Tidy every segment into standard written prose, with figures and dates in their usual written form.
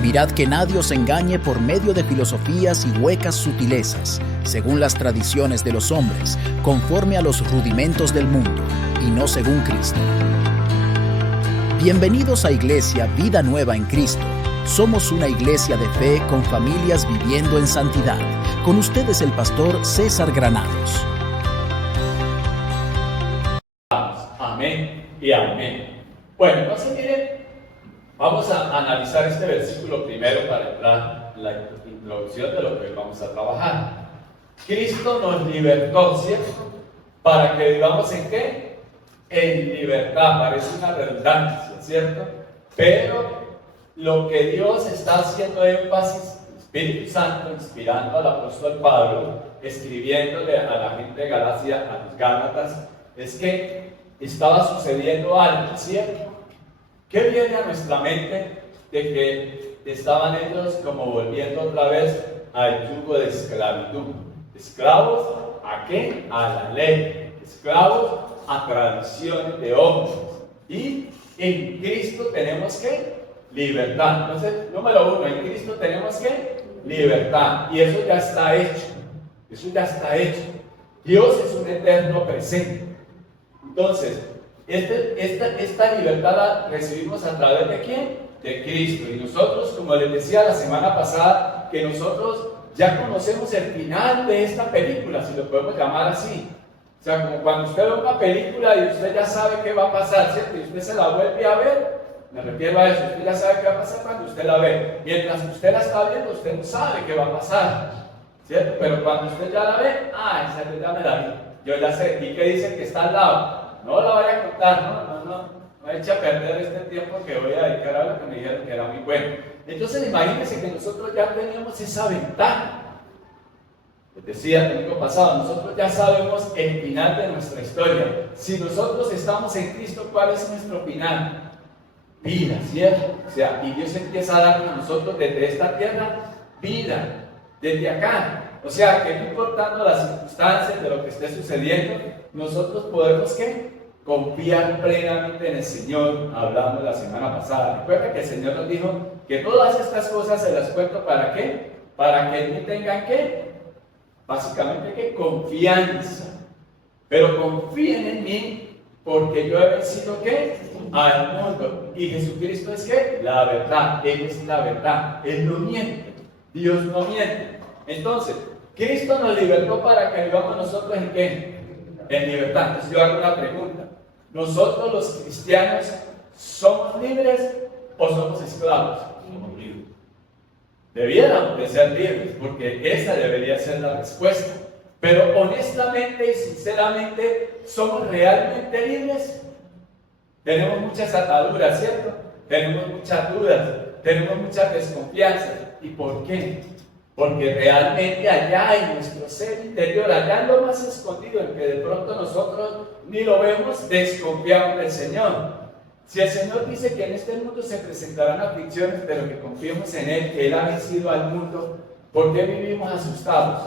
Mirad que nadie os engañe por medio de filosofías y huecas sutilezas, según las tradiciones de los hombres, conforme a los rudimentos del mundo, y no según Cristo. Bienvenidos a Iglesia Vida Nueva en Cristo. Somos una iglesia de fe con familias viviendo en santidad. Con ustedes el pastor César Granados. Amén y amén. Bueno, entonces miren, vamos a analizar este versículo primero para entrar en la introducción de lo que vamos a trabajar. Cristo nos libertó, ¿cierto? Para que vivamos ¿en qué? En libertad. Parece una redundancia, ¿cierto? Pero lo que Dios está haciendo énfasis, el Espíritu Santo, inspirando al apóstol Pablo, escribiéndole a la gente de Galacia, a los Gálatas, es que estaba sucediendo algo, ¿cierto? ¿Qué viene a nuestra mente? De que estaban ellos como volviendo otra vez al yugo de esclavitud. ¿Esclavos a qué? A la ley. Esclavos a tradiciones de hombres. Y en Cristo tenemos ¿qué? Libertad. Entonces, número uno, en Cristo tenemos ¿qué? Libertad. Y eso ya está hecho. Eso ya está hecho. Dios es un eterno presente. Entonces, esta libertad la recibimos a través de ¿quién? De Cristo. Y nosotros, como les decía la semana pasada, que nosotros ya conocemos el final de esta película, si lo podemos llamar así. O sea, como cuando usted ve una película y usted ya sabe qué va a pasar, ¿cierto? Y usted se la vuelve a ver, me refiero a eso, usted ya sabe qué va a pasar cuando usted la ve. Mientras usted la está viendo, usted no sabe qué va a pasar, ¿cierto? Pero cuando usted ya la ve, esa ya me la vi, yo ya sé. ¿Y qué dice que está al lado? No la vaya a contar, no eche a perder este tiempo que voy a dedicar a lo que me dijeron que era muy bueno. Entonces imagínense que nosotros ya tenemos esa ventaja. Les decía el domingo pasado, nosotros ya sabemos el final de nuestra historia. Si nosotros estamos en Cristo, ¿cuál es nuestro final? Vida, ¿cierto? O sea, y Dios empieza a darnos a nosotros desde esta tierra vida, desde acá. O sea, que no importando las circunstancias de lo que esté sucediendo, nosotros podemos ¿qué? Confiar plenamente en el Señor. Hablamos la semana pasada. Recuerda que el Señor nos dijo que todas estas cosas se las cuento ¿para qué? Para que no tengan ¿qué? Básicamente ¿qué? Confianza. Pero confíen en mí porque yo he vencido ¿qué? Al mundo. Y Jesucristo es ¿qué? La verdad. Él es la verdad. Él no miente. Dios no miente. Entonces, Cristo nos libertó para que vivamos nosotros ¿en qué? En libertad. Entonces yo hago una pregunta. ¿Nosotros los cristianos somos libres o somos esclavos? Somos libres. Debiéramos de ser libres, porque esa debería ser la respuesta. Pero honestamente y sinceramente, ¿somos realmente libres? Tenemos muchas ataduras, ¿cierto? Tenemos muchas dudas, tenemos muchas desconfianzas. ¿Y por qué? Porque realmente allá en nuestro ser interior, allá en lo más escondido, en que de pronto nosotros ni lo vemos, desconfiamos del Señor. Si el Señor dice que en este mundo se presentarán aflicciones, pero que confiemos en Él, que Él ha vencido al mundo, ¿por qué vivimos asustados?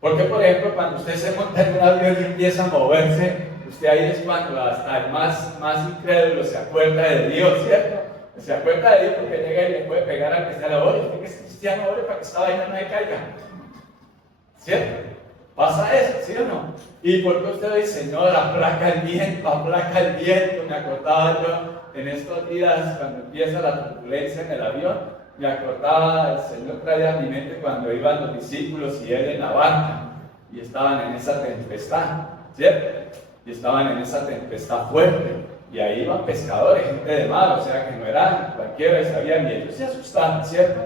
Porque, por ejemplo, cuando usted se monta en un avión y empieza a moverse, usted ahí es cuando hasta el más incrédulo se acuerda de Dios, ¿cierto? Se acuerda de Dios porque llega y le puede pegar al que está a la hora. Usted que es cristiano, ore para que esta vaina no se caiga. ¿Cierto? Pasa eso, ¿sí o no? ¿Y por qué usted dice, Señor, aplaca el viento, aplaca el viento? Me acordaba yo en estos días, cuando empieza la turbulencia en el avión, me acordaba, el Señor traía a mi mente cuando iban los discípulos y Él en la barca, y estaban en esa tempestad, ¿cierto? Y estaban en esa tempestad fuerte. Y ahí iban pescadores, gente de mar, o sea que no eran cualquiera, sabían y ellos se asustaban, ¿cierto?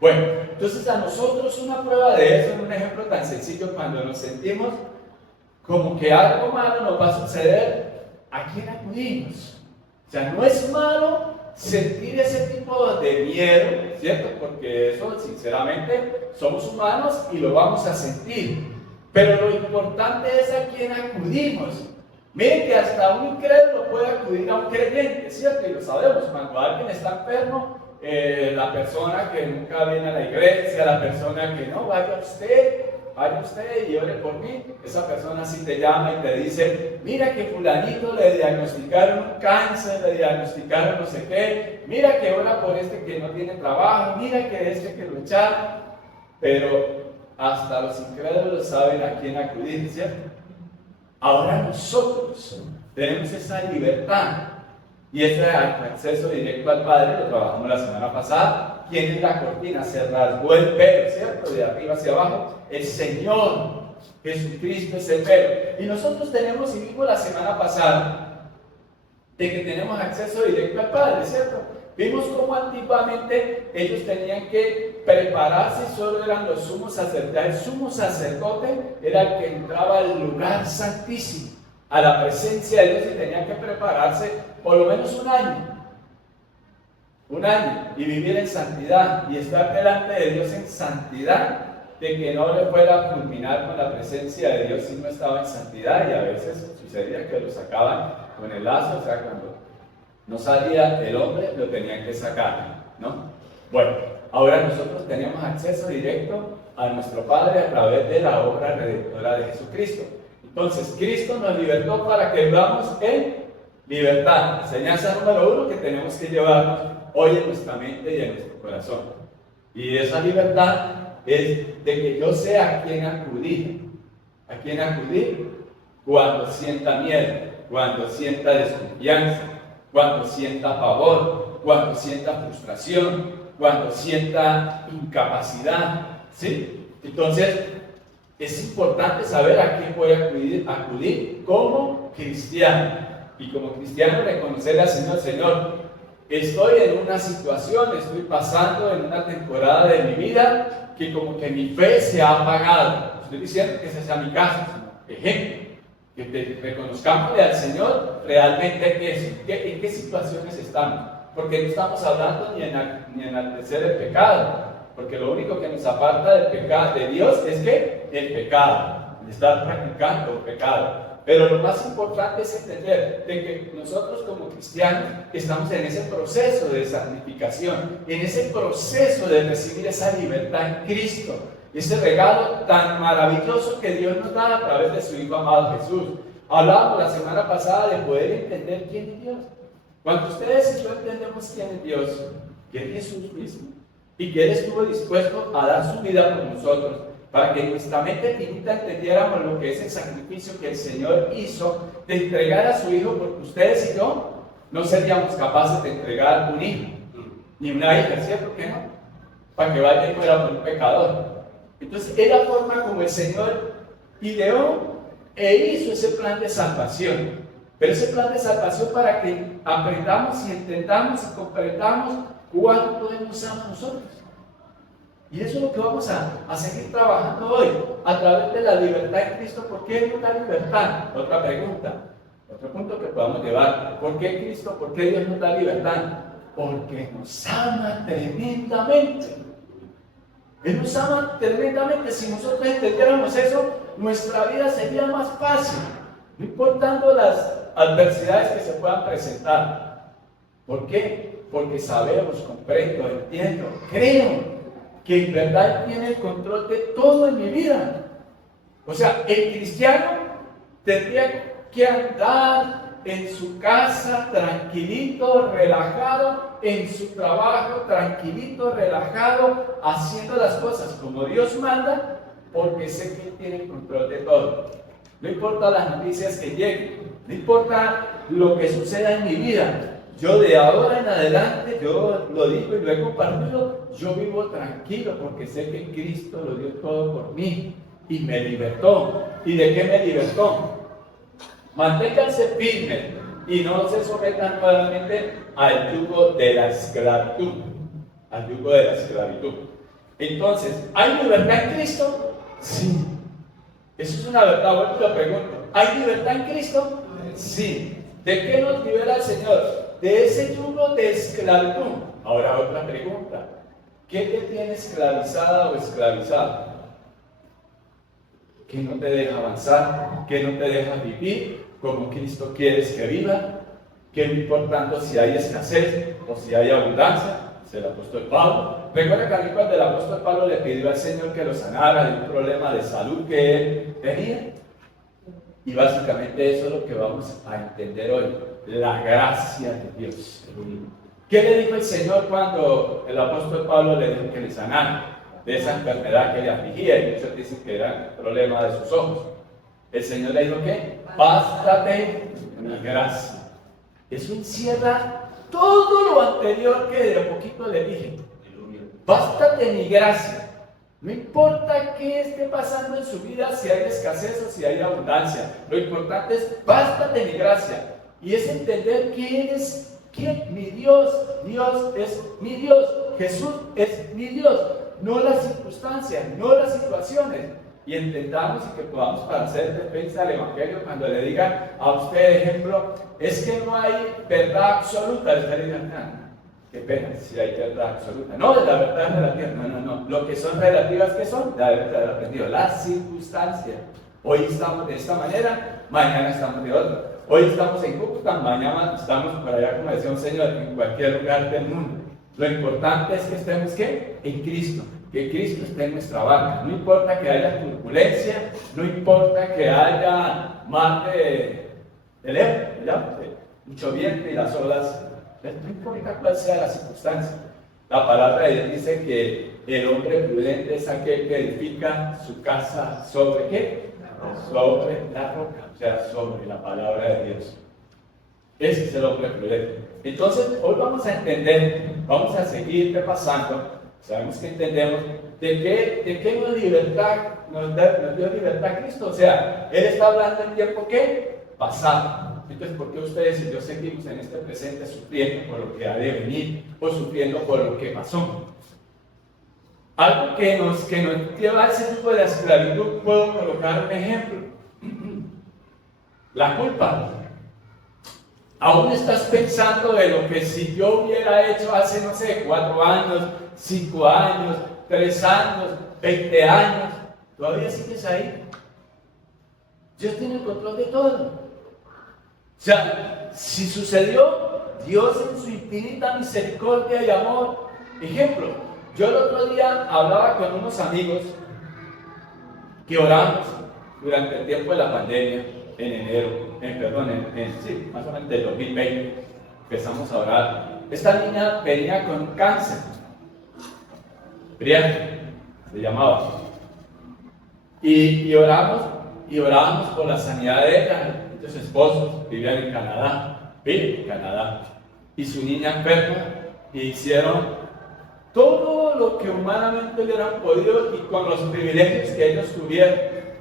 Bueno, entonces a nosotros una prueba de eso, un ejemplo tan sencillo, cuando nos sentimos como que algo malo nos va a suceder, ¿a quién acudimos? O sea, no es malo sentir ese tipo de miedo, ¿cierto? Porque eso, sinceramente, somos humanos y lo vamos a sentir. Pero lo importante es a quién acudimos. Miren que hasta un incrédulo puede acudir a un creyente, ¿cierto? Y lo sabemos, cuando alguien está enfermo, la persona que nunca viene a la iglesia, la persona que no, vaya usted y ore por mí, esa persona sí te llama y te dice, mira que fulanito le diagnosticaron un cáncer, le diagnosticaron no sé qué, mira que ora por este que no tiene trabajo, mira que este que lo echaron. Pero hasta los incrédulos saben a quién acudir, ¿cierto? Ahora nosotros tenemos esa libertad y ese acceso directo al Padre. Lo trabajamos la semana pasada. ¿Quién es la cortina? Se rasgó el pelo, ¿cierto? De arriba hacia abajo. El Señor Jesucristo es el pelo. Y nosotros tenemos, y vimos la semana pasada, de que tenemos acceso directo al Padre, ¿cierto? Vimos cómo antiguamente ellos tenían que prepararse y solo eran los sumos sacerdotes. El sumo sacerdote era el que entraba al lugar santísimo, a la presencia de Dios, y tenían que prepararse por lo menos un año, y vivir en santidad y estar delante de Dios en santidad, de que no le fuera a culminar con la presencia de Dios si no estaba en santidad. Y a veces sucedía que lo sacaban con el lazo, o sea, cuando no salía el hombre, lo tenían que sacar, ¿no? Bueno, ahora nosotros tenemos acceso directo a nuestro Padre a través de la obra redentora de Jesucristo. Entonces, Cristo nos libertó para que vivamos en libertad. Enseñanza número 1 que tenemos que llevarnos hoy en nuestra mente y en nuestro corazón. Y esa libertad es de que yo sé a quién acudir. ¿A quién acudir? Cuando sienta miedo, cuando sienta desconfianza, cuando sienta pavor, cuando sienta frustración, cuando sienta incapacidad, ¿sí? Entonces, es importante saber a quién voy a acudir como cristiano. Y como cristiano reconocerle al Señor, estoy en una situación, estoy pasando en una temporada de mi vida que como que mi fe se ha apagado. Estoy diciendo que ese sea mi caso, ejemplo. Que reconozcámosle al Señor realmente en qué situaciones estamos. Porque no estamos hablando ni en enaltecer el pecado, porque lo único que nos aparta del pecado de Dios es que el pecado, el estar practicando el pecado. Pero lo más importante es entender de que nosotros como cristianos estamos en ese proceso de santificación, en ese proceso de recibir esa libertad en Cristo. Ese regalo tan maravilloso que Dios nos da a través de su Hijo amado Jesús. Hablábamos la semana pasada de poder entender quién es Dios. Cuando ustedes y yo entendemos quién es Dios, que es Jesús mismo, y que Él estuvo dispuesto a dar su vida por nosotros, para que nuestra mente finita entendiéramos lo que es el sacrificio que el Señor hizo de entregar a su Hijo, porque ustedes y yo no seríamos capaces de entregar un hijo, ni una hija, ¿cierto? ¿Por qué no? Para que vaya y muera por un pecador. Entonces, es la forma como el Señor ideó e hizo ese plan de salvación. Pero ese plan de salvación para que aprendamos y entendamos y comprendamos cuánto Él nos ama a nosotros. Y eso es lo que vamos a seguir trabajando hoy, a través de la libertad en Cristo. ¿Por qué Él nos da libertad? Otra pregunta, otro punto que podamos llevar. ¿Por qué Cristo? ¿Por qué Dios nos da libertad? Porque nos ama tremendamente. Él nos ama tremendamente. Si nosotros entendiéramos eso, nuestra vida sería más fácil, no importando las adversidades que se puedan presentar. ¿Por qué? Porque sabemos, comprendo, entiendo, creo que en verdad tiene el control de todo en mi vida. O sea, el cristiano tendría que andar en su casa tranquilito, relajado, en su trabajo tranquilito, relajado, haciendo las cosas como Dios manda, porque sé que Él tiene el control de todo. No importa las noticias que lleguen, no importa lo que suceda en mi vida. Yo de ahora en adelante, yo lo digo y lo he compartido, yo vivo tranquilo porque sé que Cristo lo dio todo por mí y me libertó. ¿Y de qué me libertó? Manténganse firmes y no se sometan nuevamente al yugo de la esclavitud. Al yugo de la esclavitud. Entonces, ¿hay libertad en Cristo? Sí. Eso es una verdad. Bueno, te lo pregunto. ¿Hay libertad en Cristo? Sí. ¿De qué nos libera el Señor? De ese yugo de esclavitud. Ahora otra pregunta. ¿Qué te tiene esclavizada o esclavizado? ¿Qué no te deja avanzar? ¿Qué no te deja vivir como Cristo quieres que viva? ¿Qué no importando si hay escasez o si hay abundancia? Es el apóstol Pablo. Recuerda que aquí cuando el apóstol Pablo le pidió al Señor que lo sanara de un problema de salud que él tenía. Y básicamente eso es lo que vamos a entender hoy, la gracia de Dios. ¿Qué le dijo el Señor cuando el apóstol Pablo le dijo que le sanara de esa enfermedad que le afligía? Y muchos dicen que era el problema de sus ojos. El Señor le dijo que bástate mi gracia. Eso encierra todo lo anterior que de poquito le dije. Bástate mi gracia. No importa qué esté pasando en su vida, si hay escasez o si hay abundancia. Lo importante es bástate mi gracia. Y es entender quién es mi Dios. Dios es mi Dios. Jesús es mi Dios. No las circunstancias, no las situaciones. Y entendamos y que podamos para hacer defensa del Evangelio cuando le digan a usted, ejemplo, es que no hay verdad absoluta. Le digan, qué pena, si hay verdad absoluta. No, la verdad es relativa. No. Lo que son relativas, ¿qué son? La verdad aprendido. Las circunstancias. Hoy estamos de esta manera, mañana estamos de otra. Hoy estamos en Cúcuta, mañana estamos por allá, como decía un señor, en cualquier lugar del mundo. Lo importante es que estemos, ¿qué? En Cristo. Que Cristo esté en nuestra barca. No importa que haya turbulencia, no importa que haya mar de mucho viento y las olas. No importa cuál sea la circunstancia. La palabra de Dios dice que el hombre prudente es aquel que edifica su casa sobre ¿qué? Sobre la roca, o sea, sobre la palabra de Dios. Ese es el hombre prudente. Entonces, hoy vamos a entender, vamos a seguir repasando. Sabemos que entendemos de qué nos dio libertad Cristo. O sea, Él está hablando en tiempo ¿qué? Pasado. Entonces, ¿por qué ustedes y yo seguimos en este presente sufriendo por lo que ha de venir o sufriendo por lo que pasó? Algo que nos lleva a ese tipo de esclavitud, puedo colocar un ejemplo. La culpa. Aún estás pensando de lo que si yo hubiera hecho hace, no sé, 4 años, 5 años, 3 años, 20 años. ¿Todavía sigues ahí? Dios tiene el control de todo. O sea, si sucedió, Dios en su infinita misericordia y amor. Ejemplo, yo el otro día hablaba con unos amigos que oramos durante el tiempo de la pandemia, en enero, más o menos del 2020, empezamos a orar. Esta niña venía con cáncer, Brian, se llamaba, y orábamos por la sanidad de ella. Sus esposos vivían en Canadá, y su niña enferma, y hicieron todo lo que humanamente hubieran podido y con los privilegios que ellos tuvieron,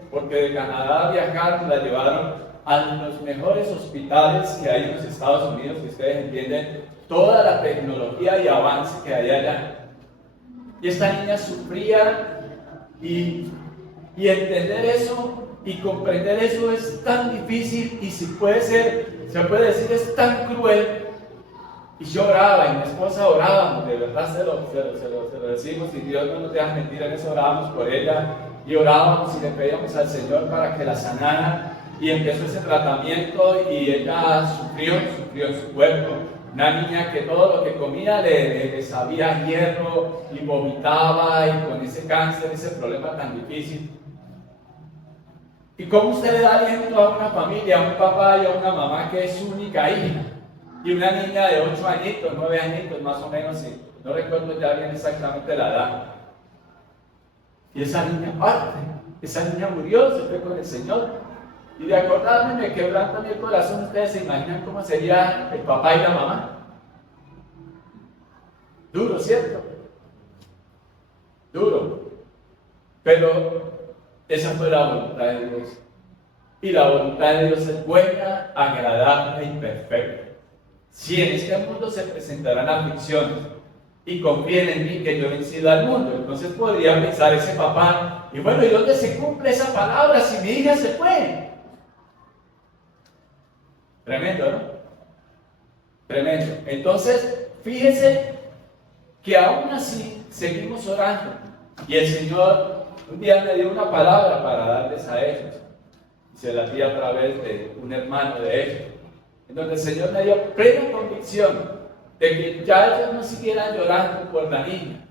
porque de Canadá viajaron, la llevaron a los mejores hospitales que hay en los Estados Unidos, que ustedes entienden toda la tecnología y avance que hay allá. Y esta niña sufría y entender eso y comprender eso es tan difícil y si puede ser, se puede decir, es tan cruel. Y yo oraba y mi esposa orábamos, de verdad se lo decimos y Dios no nos deja mentir en eso, orábamos por ella y orábamos y le pedíamos al Señor para que la sanara y empezó ese tratamiento y ella sufrió en su cuerpo. Una niña que todo lo que comía le sabía hierro y vomitaba y con ese cáncer, ese problema tan difícil. ¿Y cómo usted le da aliento a una familia, a un papá y a una mamá que es su única hija? Y una niña de 8 añitos, 9 añitos más o menos, no recuerdo ya bien exactamente la edad. Y esa niña parte, esa niña murió, se fue con el Señor. Y de acordarme me quebranta mi corazón, ustedes se imaginan cómo sería el papá y la mamá. Duro, ¿cierto? Duro. Pero esa fue la voluntad de Dios. Y la voluntad de Dios es buena, agradable y perfecta. Si en este mundo se presentarán aflicciones y confíen en mí que yo he vencido al mundo, entonces podría pensar ese papá, y bueno, ¿y dónde se cumple esa palabra si mi hija se fue? Tremendo, ¿no? Tremendo. Entonces, fíjense que aún así seguimos orando y el Señor un día me dio una palabra para darles a ellos y se la di a través de un hermano de ellos, en donde el Señor me dio plena convicción de que ya ellos no siguieran llorando por la niña.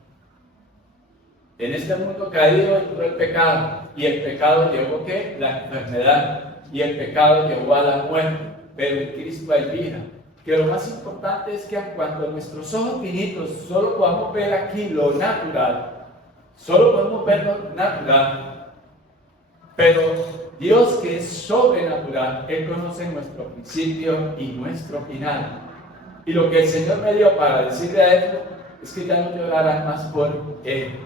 En este mundo caído entró el pecado y el pecado llevó ¿qué? La enfermedad. y el pecado llevó a la muerte, pero en Cristo hay vida. Que lo más importante es que en cuanto a nuestros ojos finitos solo podamos ver aquí lo natural, solo podemos ver lo natural, pero Dios, que es sobrenatural, Él conoce nuestro principio y nuestro final. Y lo que el Señor me dio para decirle a ellos es que ya no lloraran más por Él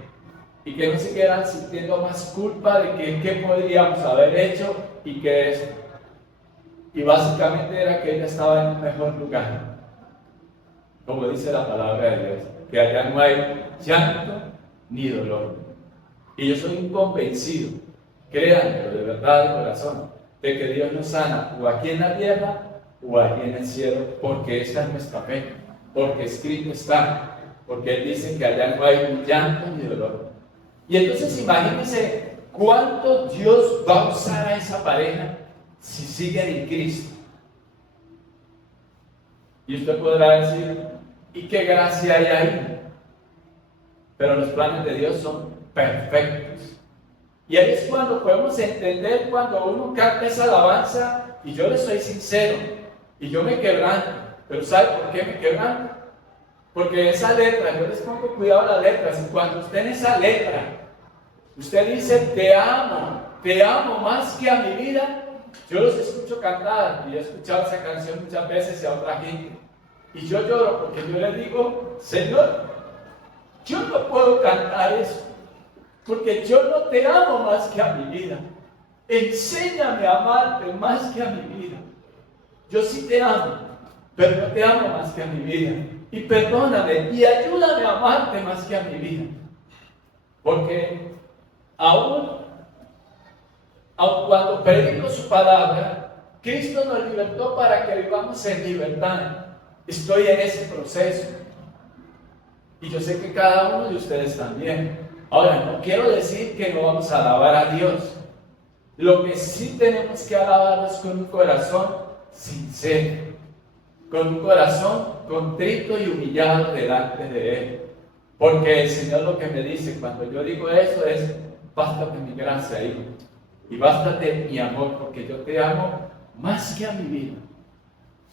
y que no siguieran sintiendo más culpa de que qué podríamos haber hecho y que eso. Y básicamente era que ella estaba en un mejor lugar, como dice la palabra de Dios, que allá no hay llanto ni dolor. Y yo soy un convencido, créanlo de verdad de corazón, de que Dios nos sana o aquí en la tierra o allí en el cielo, porque esta es nuestra fe, porque escrito está, porque Él dice que allá no hay ni llanto ni dolor. Y entonces imagínense cuánto Dios va a usar a esa pareja si siguen en Cristo. Y usted podrá decir, ¿y qué gracia hay ahí? Pero los planes de Dios son perfectos. Y ahí es cuando podemos entender, cuando uno canta esa alabanza, y yo le soy sincero, y yo me quebranto. Pero ¿sabe por qué me quebranto? Porque esa letra, yo les pongo cuidado a las letras, y cuando usted en esa letra, usted dice, te amo más que a mi vida. Yo los escucho cantar y he escuchado esa canción muchas veces a otra gente. Y yo lloro porque yo le digo, Señor, yo no puedo cantar eso porque yo no te amo más que a mi vida. Enséñame a amarte más que a mi vida. Yo sí te amo, pero no te amo más que a mi vida. Y perdóname y ayúdame a amarte más que a mi vida. Porque aún cuando predico su palabra, Cristo nos libertó para que vivamos en libertad. Estoy en ese proceso. Y yo sé que cada uno de ustedes también. Ahora, no quiero decir que no vamos a alabar a Dios. Lo que sí tenemos que alabarlo es con un corazón sincero, con un corazón contrito y humillado delante de Él. Porque el Señor lo que me dice cuando yo digo eso es, bástate mi gracia, hijo. Y bástate mi amor, porque yo te amo más que a mi vida.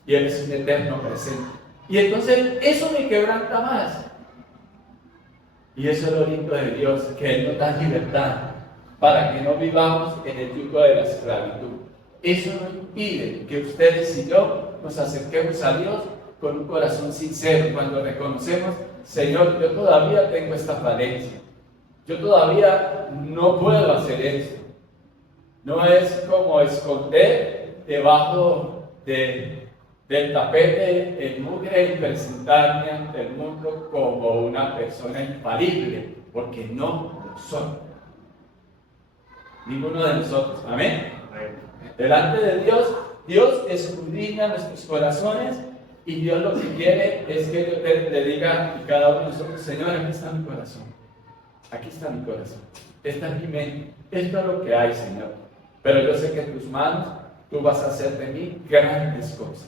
Y Él es un eterno presente. Y entonces eso me quebranta más. Y eso es lo lindo de Dios, que Él nos da libertad para que no vivamos en el yugo de la esclavitud. Eso no impide que ustedes y yo nos acerquemos a Dios con un corazón sincero, cuando reconocemos, Señor, yo todavía tengo esta falencia. Yo todavía no puedo hacer eso. No es como esconder debajo del tapete el mugre y presentarme ante el mundo como una persona infalible, porque no lo soy. Ninguno de nosotros. Amén. Delante de Dios, Dios escudriña nuestros corazones y Dios lo que quiere es que yo le diga a cada uno de nosotros, Señor, aquí está mi corazón. Aquí está mi corazón. Esta es mi mente. Esto es lo que hay, Señor. Pero yo sé que en tus manos tú vas a hacer de mí grandes cosas.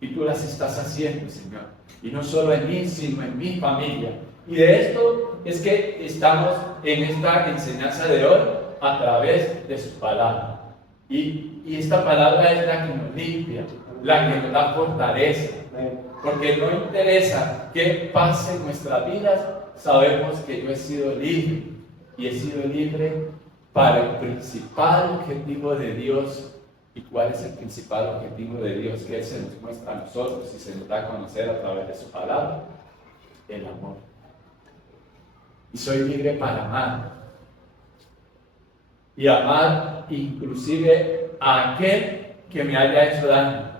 Y tú las estás haciendo, Señor. Y no solo en mí, sino en mi familia. Y de esto es que estamos en esta enseñanza de hoy a través de su palabra. Y esta palabra es la que nos limpia, la que nos da fortaleza. Porque no interesa qué pase en nuestras vidas, sabemos que yo he sido libre. Y he sido libre para el principal objetivo de Dios. ¿Y cuál es el principal objetivo de Dios? Que Él se nos muestra a nosotros y se nos da a conocer a través de su palabra. El amor. Y soy libre para amar. Y amar inclusive a aquel que me haya hecho daño.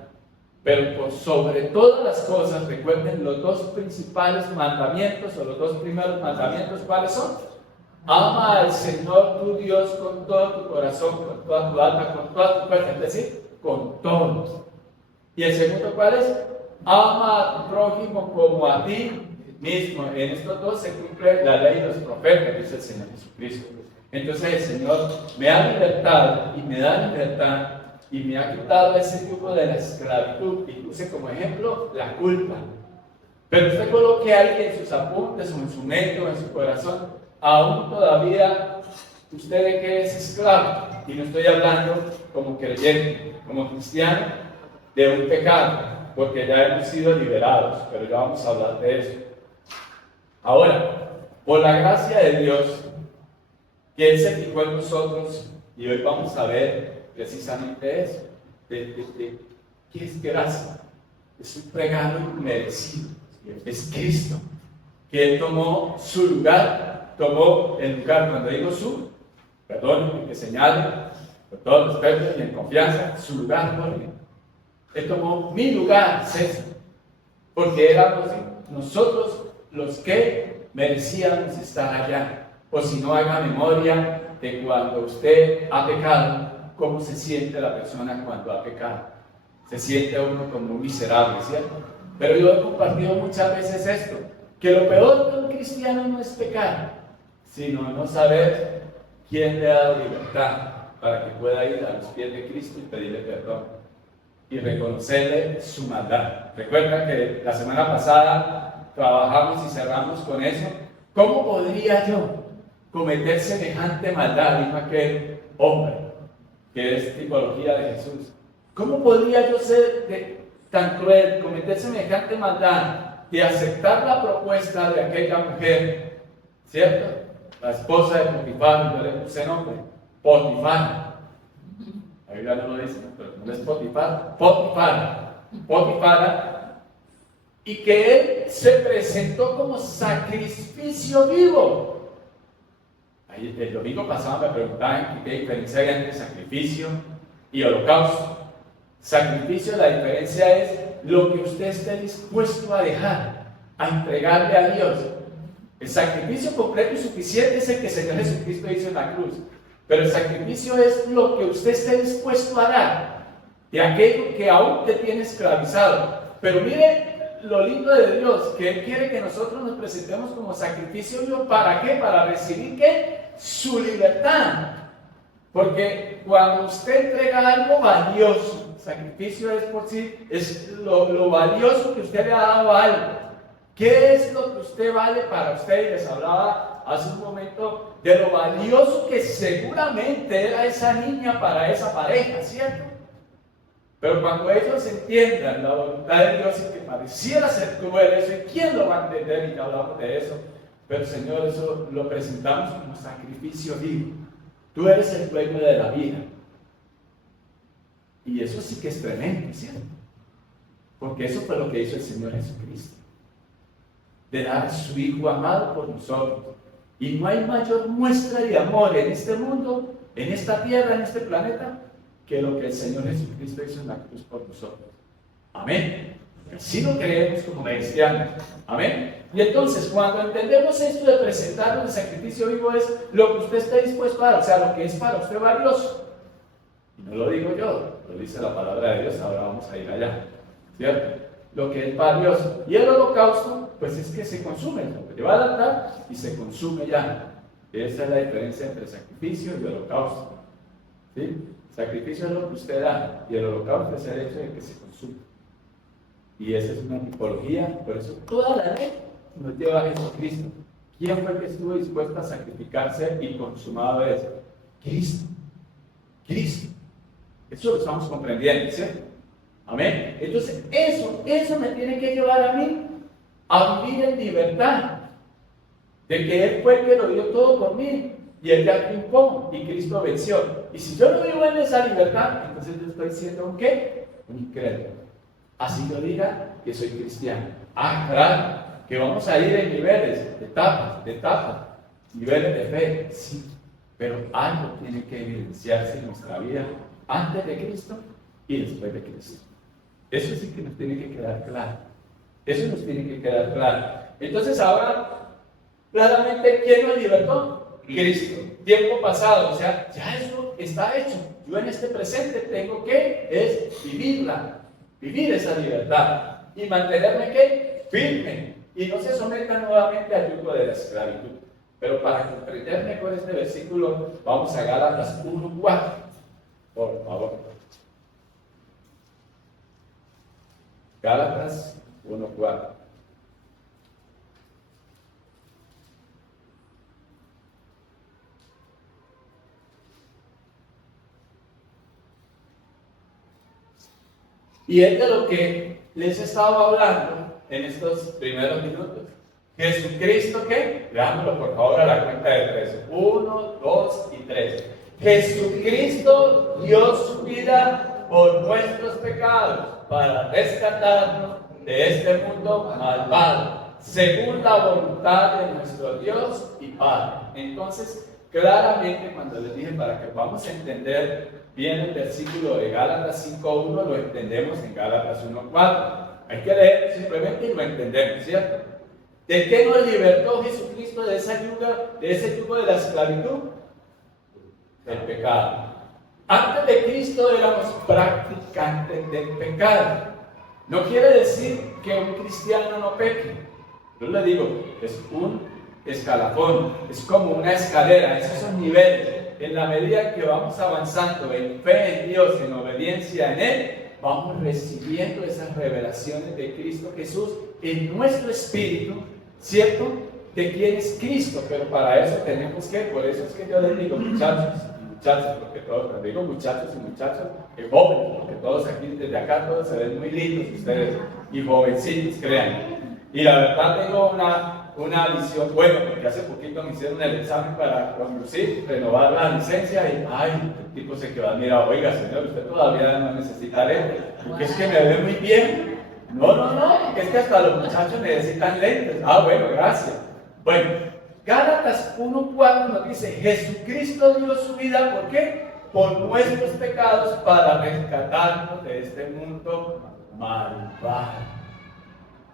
Pero por sobre todas las cosas, recuerden los dos principales mandamientos, o los dos primeros mandamientos, ¿cuáles son? Ama al Señor tu Dios con todo tu corazón, con toda tu alma, con toda tu fuerza, es decir, con todo. Y el segundo, ¿cuál es? Ama a tu prójimo como a ti mismo. En estos dos se cumple la ley de los profetas, dice el Señor Jesucristo. Entonces el Señor me ha libertado y me da libertad y me ha quitado ese yugo de la esclavitud y puse como ejemplo la culpa. Pero usted coloque ahí en sus apuntes o en su mente o en su corazón, aún todavía ¿usted de qué es esclavo? Y no estoy hablando como creyente, como cristiano, de un pecado, porque ya hemos sido liberados, pero ya vamos a hablar de eso. Ahora, por la gracia de Dios, que Él se fijó en nosotros, y hoy vamos a ver precisamente eso, ¿qué es gracia? Es un regalo inmerecido, es Cristo, que Él tomó su lugar, tomó el lugar, cuando digo su, perdón, que señale, con todo respeto y en confianza, su lugar, porque Él tomó mi lugar, César, porque éramos nosotros los que merecíamos estar allá. O si no, haga memoria de cuando usted ha pecado, cómo se siente la persona cuando ha pecado. Se siente uno como un miserable, ¿cierto? Pero yo he compartido muchas veces esto, que lo peor de un cristiano no es pecar, sino no saber quién le ha dado libertad para que pueda ir a los pies de Cristo y pedirle perdón y reconocerle su maldad. Recuerda que la semana pasada trabajamos y cerramos con eso. ¿Cómo podría yo cometer semejante maldad? Dijo aquel hombre, que es tipología de Jesús. ¿Cómo podría yo ser tan cruel, cometer semejante maldad de aceptar la propuesta de aquella mujer, ¿cierto? La esposa de Potifar, yo le puse nombre, Potifar. La Biblia no lo dice, pero no es Potifar, Potifar, y que Él se presentó como sacrificio vivo. Ahí, el domingo pasado me preguntaban qué diferencia hay entre sacrificio y holocausto. Sacrificio, la diferencia es lo que usted esté dispuesto a dejar, a entregarle a Dios. El sacrificio completo y suficiente es el que el Señor Jesucristo hizo en la cruz. Pero el sacrificio es lo que usted esté dispuesto a dar de aquello que aún te tiene esclavizado. Pero mire lo lindo de Dios, que Él quiere que nosotros nos presentemos como sacrificio vivo. ¿Para qué? Para recibir ¿qué? Su libertad. Porque cuando usted entrega algo valioso, sacrificio es por sí, es lo valioso que usted le ha dado a algo. ¿Qué es lo que usted vale para usted? Y les hablaba hace un momento de lo valioso que seguramente era esa niña para esa pareja, ¿cierto? Pero cuando ellos entiendan la voluntad de Dios y que pareciera ser cruel eso, ¿y quién lo va a entender? Y ya hablamos de eso. Pero Señor, eso lo presentamos como sacrificio vivo. Tú eres el dueño de la vida. Y eso sí que es tremendo, ¿cierto? Porque eso fue lo que hizo el Señor Jesucristo. De dar a su Hijo amado por nosotros. Y no hay mayor muestra de amor en este mundo, en esta tierra, en este planeta, que lo que el Señor Jesucristo hizo en la cruz por nosotros. Amén. Así lo creemos como cristianos. Amén. Y entonces, cuando entendemos esto de presentarnos el sacrificio vivo, es lo que usted está dispuesto a dar, o sea, lo que es para usted valioso. Y no lo digo yo, lo dice la palabra de Dios, ahora vamos a ir allá. ¿Cierto? Lo que es valioso. Y el holocausto, pues es que se consume, lo lleva al altar y se consume ya. Esa es la diferencia entre sacrificio y holocausto. ¿Sí? Sacrificio es lo que usted da y el holocausto es el hecho de que se consume. Y esa es una tipología, por eso toda la ley nos lleva a Jesucristo. ¿Quién fue el que estuvo dispuesto a sacrificarse y consumado eso? Cristo. Cristo. Eso lo estamos comprendiendo, ¿cierto? Amén. Entonces, eso me tiene que llevar a mí a vivir en libertad. De que Él fue el que lo dio todo por mí. Y Él ya triunfó y Cristo venció. Y si yo no vivo en esa libertad, entonces yo estoy siendo ¿un qué? Un incrédulo. Así yo diga que soy cristiano. Ah, claro, que vamos a ir en niveles, de etapas, niveles de fe, sí. Pero algo tiene que evidenciarse en nuestra vida antes de Cristo y después de Cristo. Eso sí que nos tiene que quedar claro. Eso nos tiene que quedar claro. Entonces ahora, claramente, ¿quién nos libertó? Cristo. Tiempo pasado, o sea, ya eso está hecho. Yo en este presente tengo que vivirla. Vivir esa libertad y mantenerme ¿qué? Firme y no se someta nuevamente al yugo de la esclavitud. Pero para comprender mejor este versículo, vamos a Gálatas 1:4, por favor. Gálatas 1:4. Y es de lo que les he estado hablando en estos primeros minutos. Jesucristo, ¿qué? Veámoslo por favor a la cuenta de 3. 1, 2 y 3. Jesucristo dio su vida por nuestros pecados para rescatarnos de este mundo malvado, según la voluntad de nuestro Dios y Padre. Entonces, claramente cuando les dije para que podamos entender bien el versículo de Gálatas 5.1, lo entendemos en Gálatas 1.4. Hay que leer simplemente y lo entendemos, ¿cierto? ¿De qué nos libertó Jesucristo de esa yuga, de ese yugo de la esclavitud? Del pecado. Antes de Cristo éramos practicantes del pecado. No quiere decir que un cristiano no peque. Yo le digo, es un escalafón, es como una escalera, esos son niveles. En la medida que vamos avanzando en fe en Dios, en obediencia en Él, vamos recibiendo esas revelaciones de Cristo Jesús en nuestro espíritu, ¿cierto? De quién es Cristo, pero para eso tenemos que, por eso es que yo les digo, muchachos, porque todos, cuando digo muchachos y muchachas, jóvenes, porque todos aquí, desde acá, todos se ven muy lindos ustedes, y jovencitos, crean. Y la verdad tengo una visión, bueno, porque hace poquito me hicieron el examen para conducir, renovar la licencia, y ay, el tipo se quedó admirado, oiga señor, usted todavía no necesita lentes, porque es que me ve muy bien. No, es que hasta los muchachos necesitan lentes. Ah, bueno, gracias. Bueno, Gálatas 1.4 nos dice, Jesucristo dio su vida, ¿por qué? Por nuestros pecados, para rescatarnos de este mundo malvado.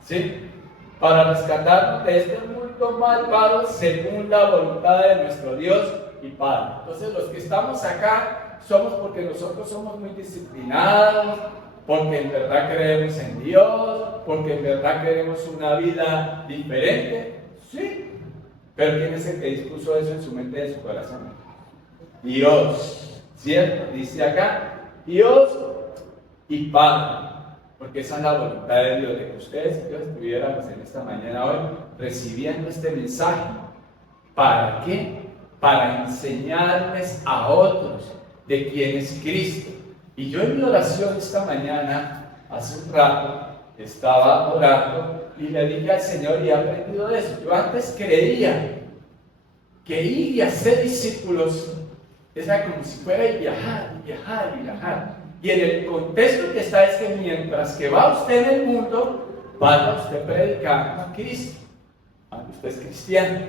¿Sí? Para rescatarnos de este mundo malvado según la voluntad de nuestro Dios y Padre. Entonces los que estamos acá somos porque nosotros somos muy disciplinados, porque en verdad creemos en Dios, porque en verdad queremos una vida diferente. Sí. Pero ¿quién es el que dispuso eso en su mente y en su corazón? Dios, ¿cierto? Dice acá, Dios y Padre. Porque esa es la voluntad de Dios, de que ustedes y yo estuviéramos en esta mañana hoy recibiendo este mensaje. ¿Para qué? Para enseñarles a otros de quién es Cristo. Y yo en mi oración esta mañana, hace un rato, estaba orando y le dije al Señor y he aprendido de eso. Yo antes creía que ir y hacer discípulos era como si fuera y viajar. Y en el contexto que está es que mientras que va usted en el mundo, vaya usted predicando a Cristo. Aunque usted es cristiano.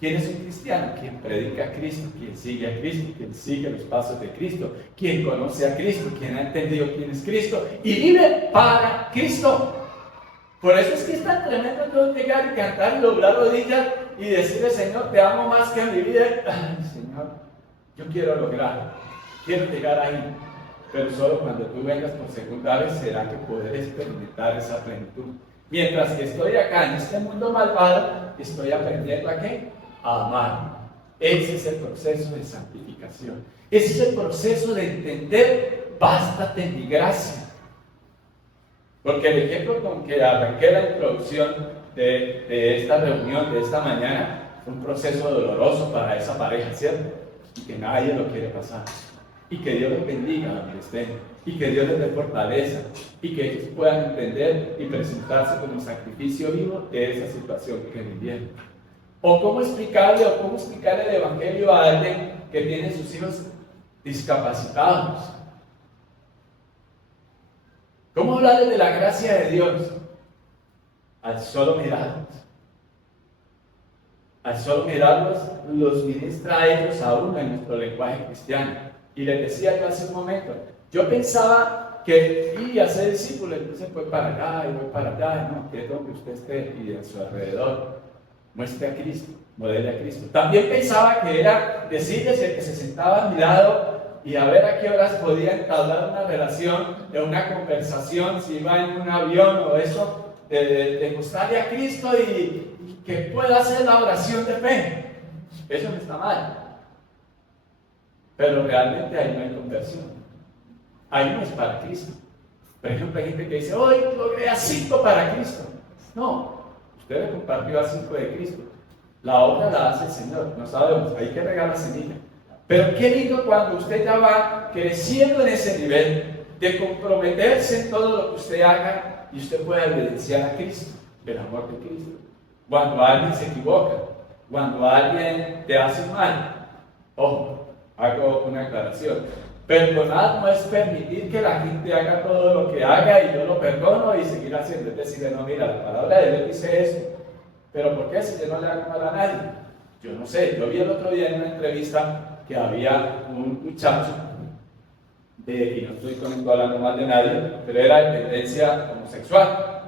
¿Quién es un cristiano? Quien predica a Cristo, quien sigue a Cristo, quien sigue los pasos de Cristo, quien conoce a Cristo, quien ha entendido quién es Cristo y vive para Cristo. Por eso es que es tan tremendo todo llegar y cantar y doblar rodillas y decirle, Señor, te amo más que a mi vida. Ay, Señor, yo quiero lograrlo, quiero llegar ahí. Pero solo cuando tú vengas por segunda vez será que poder experimentar esa plenitud. Mientras que estoy acá en este mundo malvado, estoy aprendiendo ¿a qué? A amar. Ese es el proceso de santificación. Ese es el proceso de entender, bástate en mi gracia. Porque el ejemplo con que arranqué la introducción de esta reunión, de esta mañana, fue un proceso doloroso para esa pareja, ¿cierto? Y que nadie lo quiere pasar. Y que Dios los bendiga donde estén. Y que Dios les dé fortaleza. Y que ellos puedan entender y presentarse como sacrificio vivo de esa situación que vivieron. O cómo explicarle el evangelio a alguien que tiene sus hijos discapacitados. ¿Cómo hablarles de la gracia de Dios? Al solo mirarlos. Al solo mirarlos, los ministra a ellos a uno en nuestro lenguaje cristiano. Y les decía yo hace un momento, yo pensaba que ir a ser discípulo, entonces voy para allá y voy para allá, no, que es donde usted esté y a su alrededor. Muestre a Cristo, modele a Cristo. También pensaba que era decirles el que se sentaba a mi lado y a ver a qué horas podía entablar una relación, de una conversación, si iba en un avión o eso, de mostrarle a Cristo y que pueda hacer la oración de fe. Eso no está mal. Pero realmente ahí no hay conversión. Ahí no es para Cristo. Por ejemplo, hay gente que dice, hoy logré a 5 para Cristo. No, usted le compartió a 5 de Cristo. La obra la hace el Señor, no sabemos, hay que regar la semilla. Pero qué lindo cuando usted ya va creciendo en ese nivel, de comprometerse en todo lo que usted haga y usted pueda evidenciar a Cristo, el amor de Cristo. Cuando alguien se equivoca, cuando alguien te hace mal, ojo, hago una aclaración. Perdonar no es permitir que la gente haga todo lo que haga y yo lo perdono y seguir haciendo. Es decir, no, mira, la palabra de Dios dice esto, pero ¿por qué si yo no le hago mal a nadie? Yo no sé, yo vi el otro día en una entrevista que había un muchacho, y no estoy hablando mal de nadie, pero era de tendencia homosexual,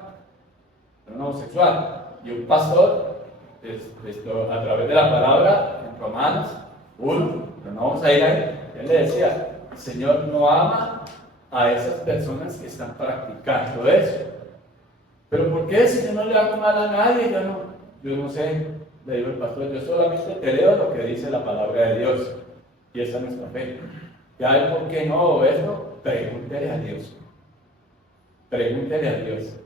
pero no homosexual, y un pastor, a través de la palabra, en Romanos 1, pero no vamos a ir ahí, él le decía, el Señor no ama a esas personas que están practicando eso. Pero ¿por qué si yo no le hago mal a nadie? Yo no sé, le digo al pastor, yo solamente te leo lo que dice la palabra de Dios. Y esa es nuestra fe. Ya el por qué no o eso, pregúntele a Dios. Pregúntele a Dios.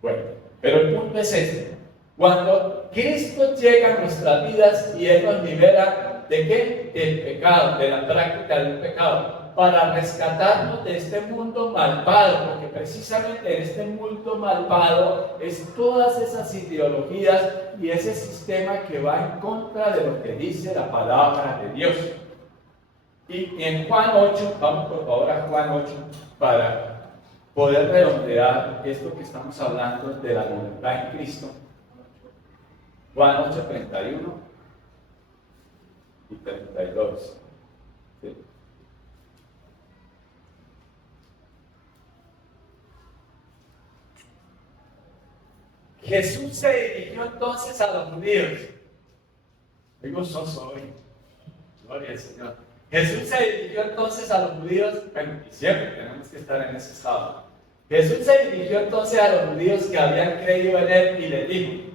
Bueno, pero el punto es este. Cuando Cristo llega a nuestras vidas y Él nos libera ¿de qué? Del pecado, de la práctica del pecado, para rescatarnos de este mundo malvado, porque precisamente en este mundo malvado es todas esas ideologías y ese sistema que va en contra de lo que dice la palabra de Dios. Y en Juan 8, vamos por favor a Juan 8, para poder redondear esto que estamos hablando de la libertad en Cristo. Juan 8, 31 y 32. ¿Sí? Jesús se dirigió entonces a los judíos. Qué gozoso hoy. Gloria al Señor. Jesús se dirigió entonces a los judíos, bueno, y siempre tenemos que estar en ese estado. Jesús se dirigió entonces a los judíos que habían creído en Él y les dijo: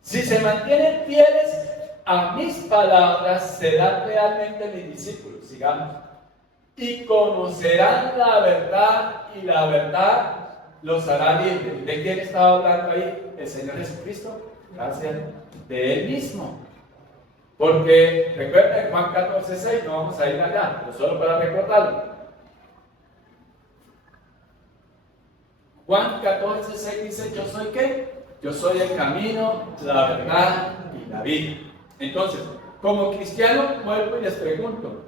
si se mantienen fieles a mis palabras, serán realmente mis discípulos. Sigamos. Y conocerán la verdad, y la verdad los hará libres. ¿De quién estaba hablando ahí? El Señor Jesucristo. Gracias. De Él mismo. Porque, recuerden, Juan 14:6, no vamos a ir allá, pero solo para recordarlo. Juan 14:6 dice: ¿yo soy qué? Yo soy el camino, la verdad y la vida. Entonces, como cristiano, vuelvo y les pregunto: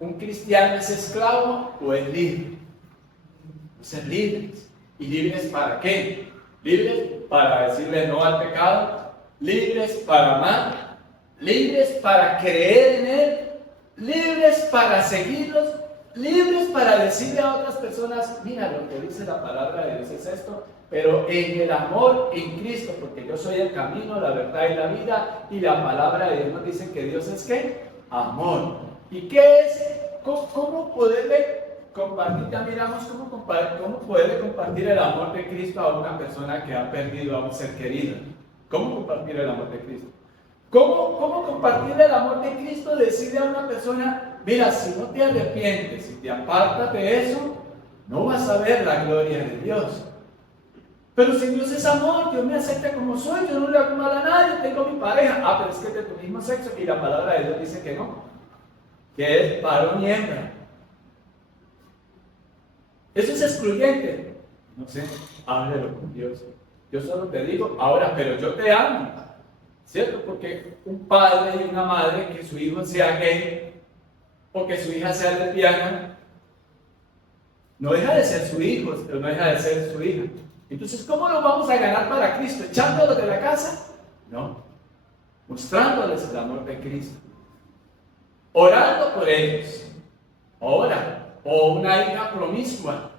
¿un cristiano es esclavo o es libre? Ser libres. ¿Y libres para qué? Libres para decirle no al pecado, libres para amar, libres para creer en Él, libres para seguirlos, libres para decirle a otras personas: mira, lo que dice la palabra de Dios es esto, pero en el amor en Cristo, porque yo soy el camino, la verdad y la vida, y la palabra de Dios nos dice que Dios es ¿qué? Amor. ¿Y qué es? ¿Cómo poderle compartir? Ya miramos cómo poderle compartir el amor de Cristo a una persona que ha perdido a un ser querido. ¿Cómo compartir el amor de Cristo? ¿Cómo compartir el amor de Cristo? Decirle a una persona: mira, si no te arrepientes, si te apartas de eso, no vas a ver la gloria de Dios. Pero si Dios es amor, Dios me acepta como soy, yo no le hago mal a nadie, tengo mi pareja. Ah, pero es que es de tu mismo sexo, y la palabra de Dios dice que no, que es varón y hembra. Eso es excluyente. No sé, háblelo con Dios. Yo solo te digo, ahora, pero yo te amo. ¿Cierto? Porque un padre y una madre que su hijo sea gay o que su hija sea lesbiana, no deja de ser su hijo, pero no deja de ser su hija. Entonces, ¿cómo lo vamos a ganar para Cristo? ¿Echándolos de la casa? No. Mostrándoles el amor de Cristo. Orando por ellos. Ora. O una hija promiscua.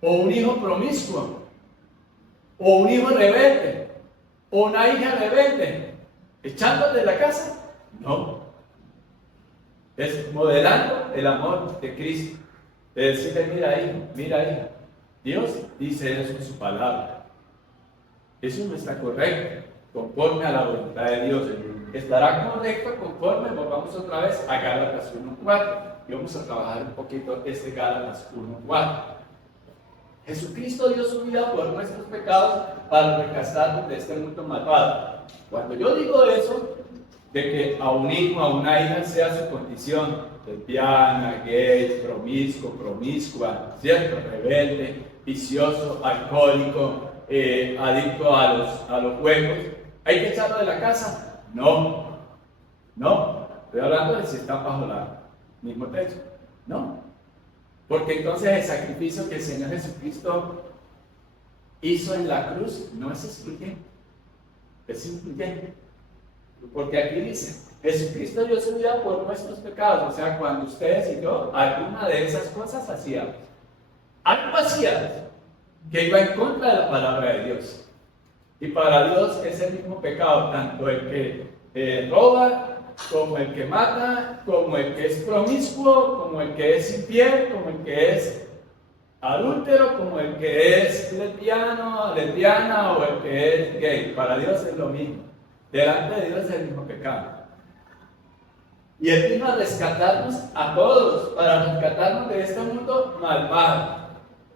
O un hijo promiscuo. O un hijo rebelde. O una hija rebelde. ¿Echándolos de la casa? No. Es modelando el amor de Cristo. De decirle: mira, hijo, mira, hija. Dios dice eso en su palabra. Eso no está correcto, conforme a la voluntad de Dios. Estará correcto conforme, volvamos otra vez a Gálatas 1:4. Y vamos a trabajar un poquito Gálatas 1:4. Jesucristo dio su vida por nuestros pecados para rescatarnos de este mundo malvado. Cuando yo digo eso, de que a un hijo, a una hija sea su condición, lesbiana, gay, promiscuo, promiscua, ¿cierto? Rebelde, vicioso, alcohólico, adicto a los juegos. ¿Hay que echarlo de la casa? No, no. Estoy hablando de si están bajo el mismo techo. No. Porque entonces el sacrificio que el Señor Jesucristo hizo en la cruz no es excluyente, es incluyente. Porque aquí dice, Jesucristo dio su vida por nuestros pecados. O sea, cuando ustedes y yo, alguna de esas cosas hacíamos. Algo hacíamos que iba en contra de la palabra de Dios. Y para Dios es el mismo pecado, tanto el que roba, como el que mata, como el que es promiscuo, como el que es infiel, como el que es adúltero, como el que es lesbiana o el que es gay. Para Dios es lo mismo. Delante de Dios es el mismo pecado. Y Él vino a rescatarnos a todos, para rescatarnos de este mundo malvado.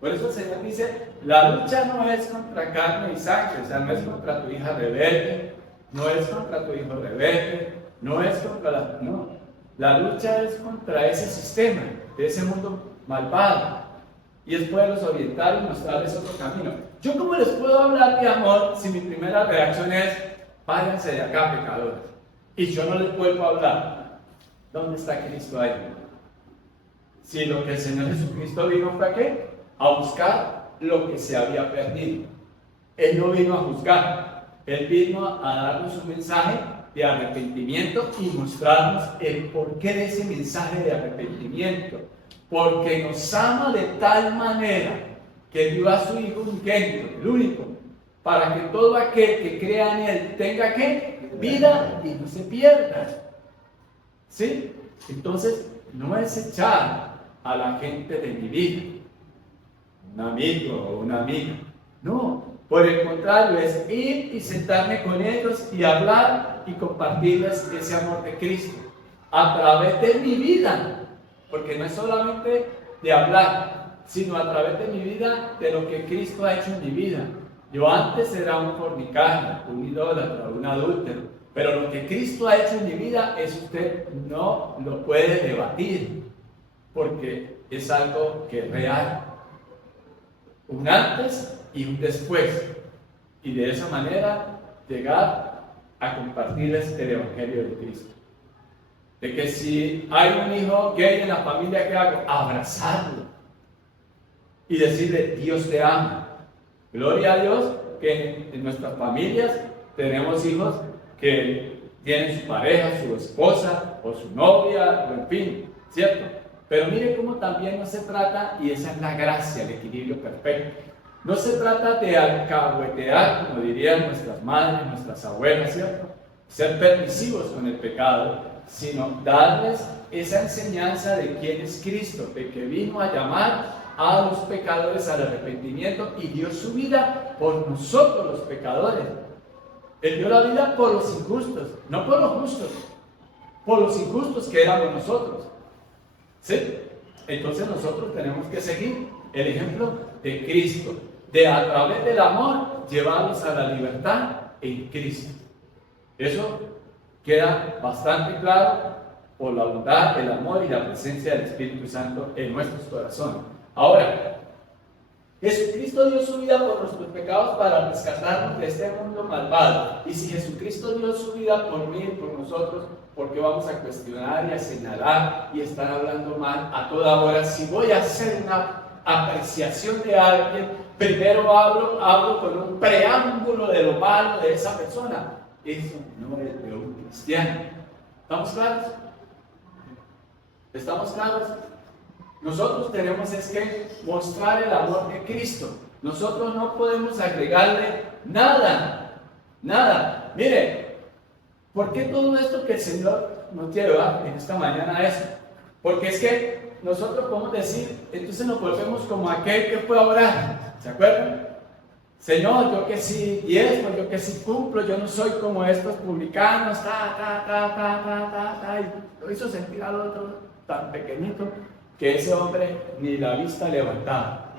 Por eso el Señor dice, la lucha no es contra carne y sangre, o sea, no es contra tu hija rebelde, no es contra tu hijo rebelde, no es contra no. La lucha es contra ese sistema, de ese mundo malvado. Y es poderlos orientar y mostrarles otro camino. ¿Yo cómo les puedo hablar de amor si mi primera reacción es, váyanse de acá, pecadores? Y yo no les vuelvo a hablar. ¿Dónde está Cristo ahí? Si lo que el Señor Jesucristo vino fue ¿a qué? A buscar lo que se había perdido. Él no vino a juzgar. Él vino a darnos un mensaje de arrepentimiento y mostrarnos el porqué de ese mensaje de arrepentimiento. Porque nos ama de tal manera que dio a su Hijo unigénito, el único, para que todo aquel que crea en Él tenga ¿qué? Vida y no se pierda. ¿Sí? Entonces, no es echar a la gente de mi vida, un amigo o una amiga. No, por el contrario, es ir y sentarme con ellos y hablar y compartirles ese amor de Cristo a través de mi vida. Porque no es solamente de hablar, sino a través de mi vida, de lo que Cristo ha hecho en mi vida. Yo antes era un fornicario, un idólatra, un adúltero, pero lo que Cristo ha hecho en mi vida, es usted no lo puede debatir, porque es algo que es real. Un antes y un después. Y de esa manera llegar a compartirles el Evangelio de Cristo. De que si hay un hijo gay en la familia, ¿qué hago? Abrazarlo y decirle, Dios te ama. Gloria a Dios que en nuestras familias tenemos hijos que tienen su pareja, su esposa o su novia, o en fin, ¿cierto? Pero mire cómo también no se trata, y esa es la gracia, el equilibrio perfecto. No se trata de alcahuetear, como dirían nuestras madres, nuestras abuelas, ¿cierto? Ser permisivos con el pecado, sino darles esa enseñanza de quién es Cristo, de que vino a llamar a los pecadores al arrepentimiento y dio su vida por nosotros los pecadores. Él dio la vida por los injustos, no por los justos, por los injustos que éramos nosotros. ¿Sí? Entonces nosotros tenemos que seguir el ejemplo de Cristo, de a través del amor llevarlos a la libertad en Cristo. Eso queda bastante claro por la bondad, el amor y la presencia del Espíritu Santo en nuestros corazones. Ahora, Jesucristo dio su vida por nuestros pecados para rescatarnos de este mundo malvado. Y si Jesucristo dio su vida por mí y por nosotros, ¿por qué vamos a cuestionar y a señalar y estar hablando mal a toda hora? Si voy a hacer una apreciación de alguien, primero hablo con un preámbulo de lo malo de esa persona. Eso no es de un cristiano. ¿Estamos claros? ¿Estamos claros? Nosotros tenemos es que mostrar el amor de Cristo. Nosotros no podemos agregarle nada. Nada. Mire, ¿por qué todo esto que el Señor nos lleva en esta mañana a eso? Porque es que nosotros podemos decir, entonces nos volvemos como aquel que fue a orar. ¿Se acuerdan? Señor, yo que sí diezmo, yo que sí cumplo, yo no soy como estos publicanos, y lo hizo sentir al otro tan pequeñito que ese hombre ni la vista levantaba.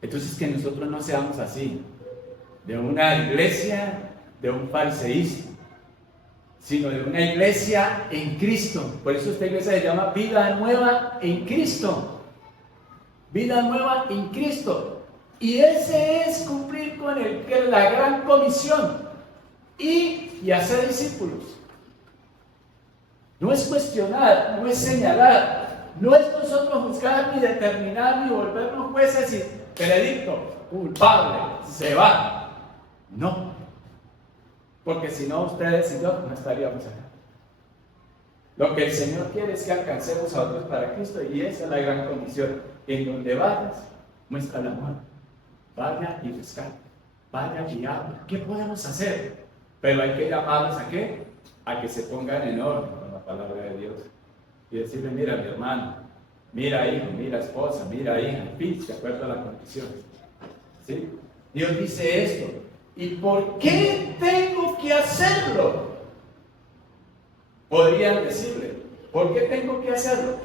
Entonces que nosotros no seamos así, de una iglesia, de un fariseísmo, sino de una iglesia en Cristo. Por eso esta iglesia se llama Vida Nueva en Cristo. Vida Nueva en Cristo. Y ese es cumplir con la gran comisión. Y hacer discípulos. No es cuestionar, no es señalar, no es nosotros buscar ni determinar ni volvernos jueces y veredicto, culpable, se va. No. Porque si no, ustedes y yo no estaríamos acá. Lo que el Señor quiere es que alcancemos a otros para Cristo, y esa es la gran comisión. En donde vayas, muestra el amor. Vaya y rescate. Vaya y habla. ¿Qué podemos hacer? Pero hay que llamarlos ¿a qué? A que se pongan en orden con la palabra de Dios. Y decirle, mira mi hermano, mira hijo, mira esposa, mira hija, en fin, de acuerdo a la condición. ¿Sí? Dios dice esto. ¿Y por qué tengo que hacerlo? Podrían decirle, ¿por qué tengo que hacerlo?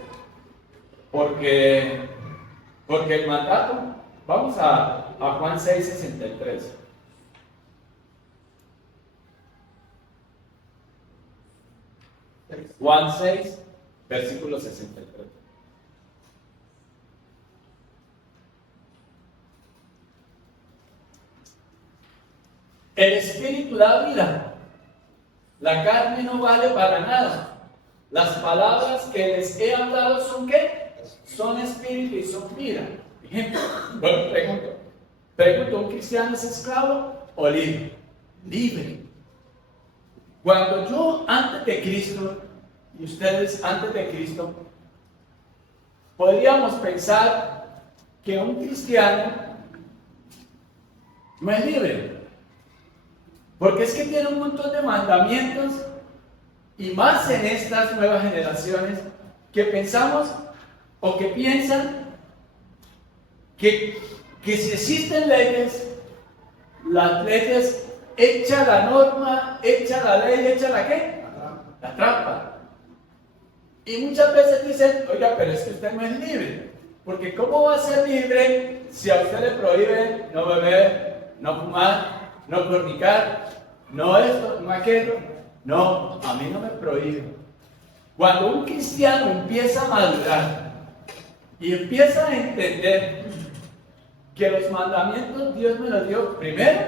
Porque el mandato, vamos a Juan 6:63. Juan 6, versículo 63. El Espíritu da vida. La carne no vale para nada. Las palabras que les he hablado son ¿qué? Son espíritu y son vida. Ejemplo, bueno, pregunto, ¿un cristiano es esclavo o libre? Libre. Cuando yo antes de Cristo y ustedes antes de Cristo, podríamos pensar que un cristiano no es libre. Porque es que tiene un montón de mandamientos, y más en estas nuevas generaciones que pensamos o que piensan que si existen leyes, las leyes echa la norma, echa la ley, echa la ¿qué? La trampa. Y muchas veces dicen, oiga, pero es que usted no es libre. Porque ¿cómo va a ser libre si a usted le prohíben no beber, no fumar, no fornicar, no esto, no aquello? No, a mí no me prohíben. Cuando un cristiano empieza a madurar y empieza a entender que los mandamientos Dios me los dio primero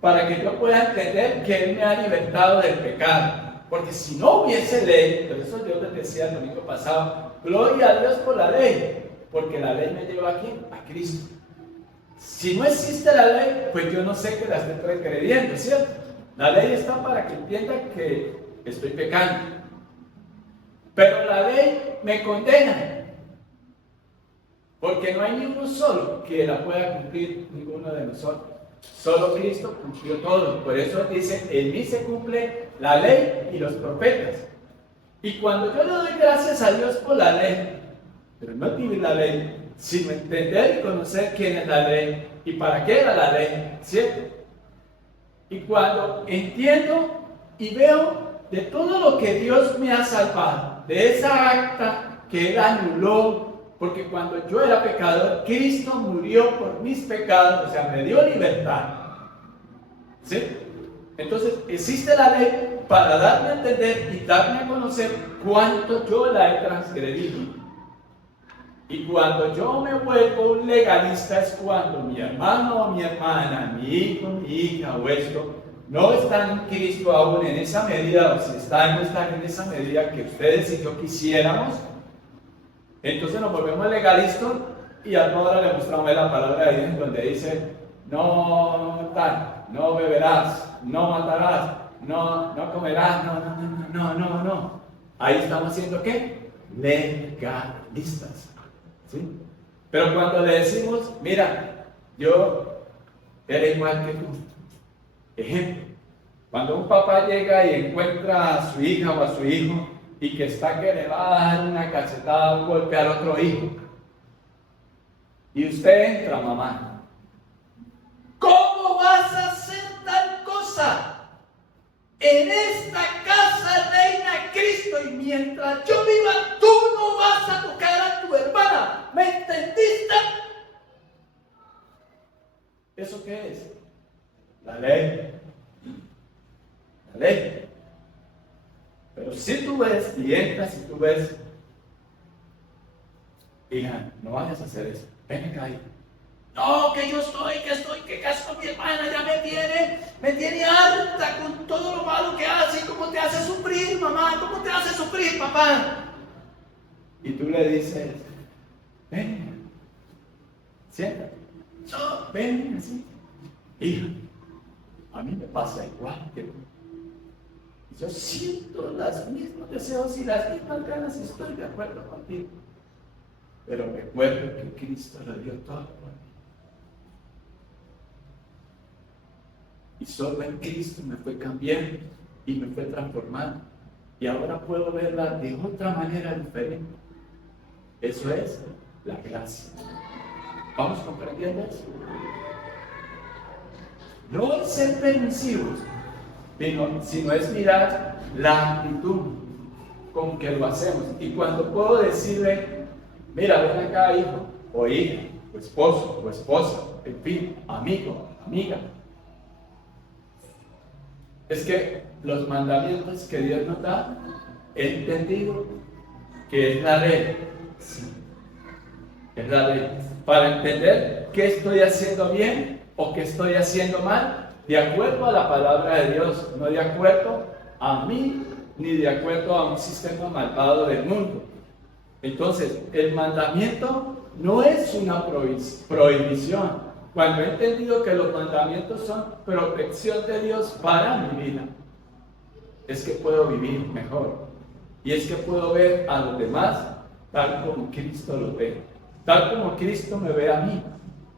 para que yo pueda entender que Él me ha libertado del pecado. Porque si no hubiese ley, por eso Dios les decía el domingo pasado, gloria a Dios por la ley, porque la ley me lleva aquí a Cristo. Si no existe la ley, pues yo no sé que la estoy transgrediendo, ¿cierto? La ley está para que entienda que estoy pecando. Pero la ley me condena, porque no hay ni uno solo que la pueda cumplir, ninguno de nosotros. Solo Cristo cumplió todo. Por eso dice, en mí se cumple la ley y los profetas. Y cuando yo le doy gracias a Dios por la ley, pero no vivir la ley, sino entender y conocer quién es la ley y para qué era la ley, ¿cierto? Y cuando entiendo y veo de todo lo que Dios me ha salvado, de esa acta que Él anuló, porque cuando yo era pecador, Cristo murió por mis pecados, o sea, me dio libertad. ¿Sí? Entonces, existe la ley para darme a entender y darme a conocer cuánto yo la he transgredido. Y cuando yo me vuelvo un legalista es cuando mi hermano o mi hermana, mi hijo, mi hija o esto, no están en Cristo aún en esa medida, o si están, no están en esa medida que ustedes y yo quisiéramos. Entonces nos volvemos legalistas y ahora le mostramos la palabra de Dios donde dice, no tal, no beberás, no matarás, no comerás, no. Ahí estamos haciendo ¿qué? Legalistas. ¿Sí? Pero cuando le decimos, mira, yo era igual que tú. Ejemplo, cuando un papá llega y encuentra a su hija o a su hijo y que está que le va a dar una cachetada, un golpe al otro hijo, y usted entra, mamá, ¿cómo vas a hacer tal cosa? En esta casa reina Cristo y mientras yo viva, tú no vas a tocar a tu hermana. ¿Me entendiste? ¿Eso qué es? La ley. La ley. tú ves y entras y tú ves, hija, no vayas a hacer eso, ven acá, hija. No, que yo que casco mi hermana, ya me tiene harta con todo lo malo que hace, cómo te hace sufrir, mamá, cómo te hace sufrir, papá. Y tú le dices, ven, siéntate. No, ven, así. Hija, a mí me pasa igual que tú. Yo siento los mismos deseos y las mismas ganas y estoy de acuerdo contigo. Pero recuerdo que Cristo lo dio todo por mí. Y solo en Cristo me fue cambiando y me fue transformando. Y ahora puedo verla de otra manera diferente. Eso es la gracia. ¿Vamos comprendiendo eso? No el ser permisivos, sino es mirar la actitud con que lo hacemos. Y cuando puedo decirle, mira, ven acá, hijo, o hija, o esposo, o esposa, en fin, amigo, amiga. Es que los mandamientos que Dios nos da, he entendido que es la ley. Sí, es la ley. Para entender qué estoy haciendo bien o qué estoy haciendo mal, de acuerdo a la palabra de Dios, no de acuerdo a mí, ni de acuerdo a un sistema malvado del mundo. Entonces, el mandamiento no es una prohibición. Cuando he entendido que los mandamientos son protección de Dios para mi vida, es que puedo vivir mejor. Y es que puedo ver a los demás tal como Cristo los ve. Tal como Cristo me ve a mí.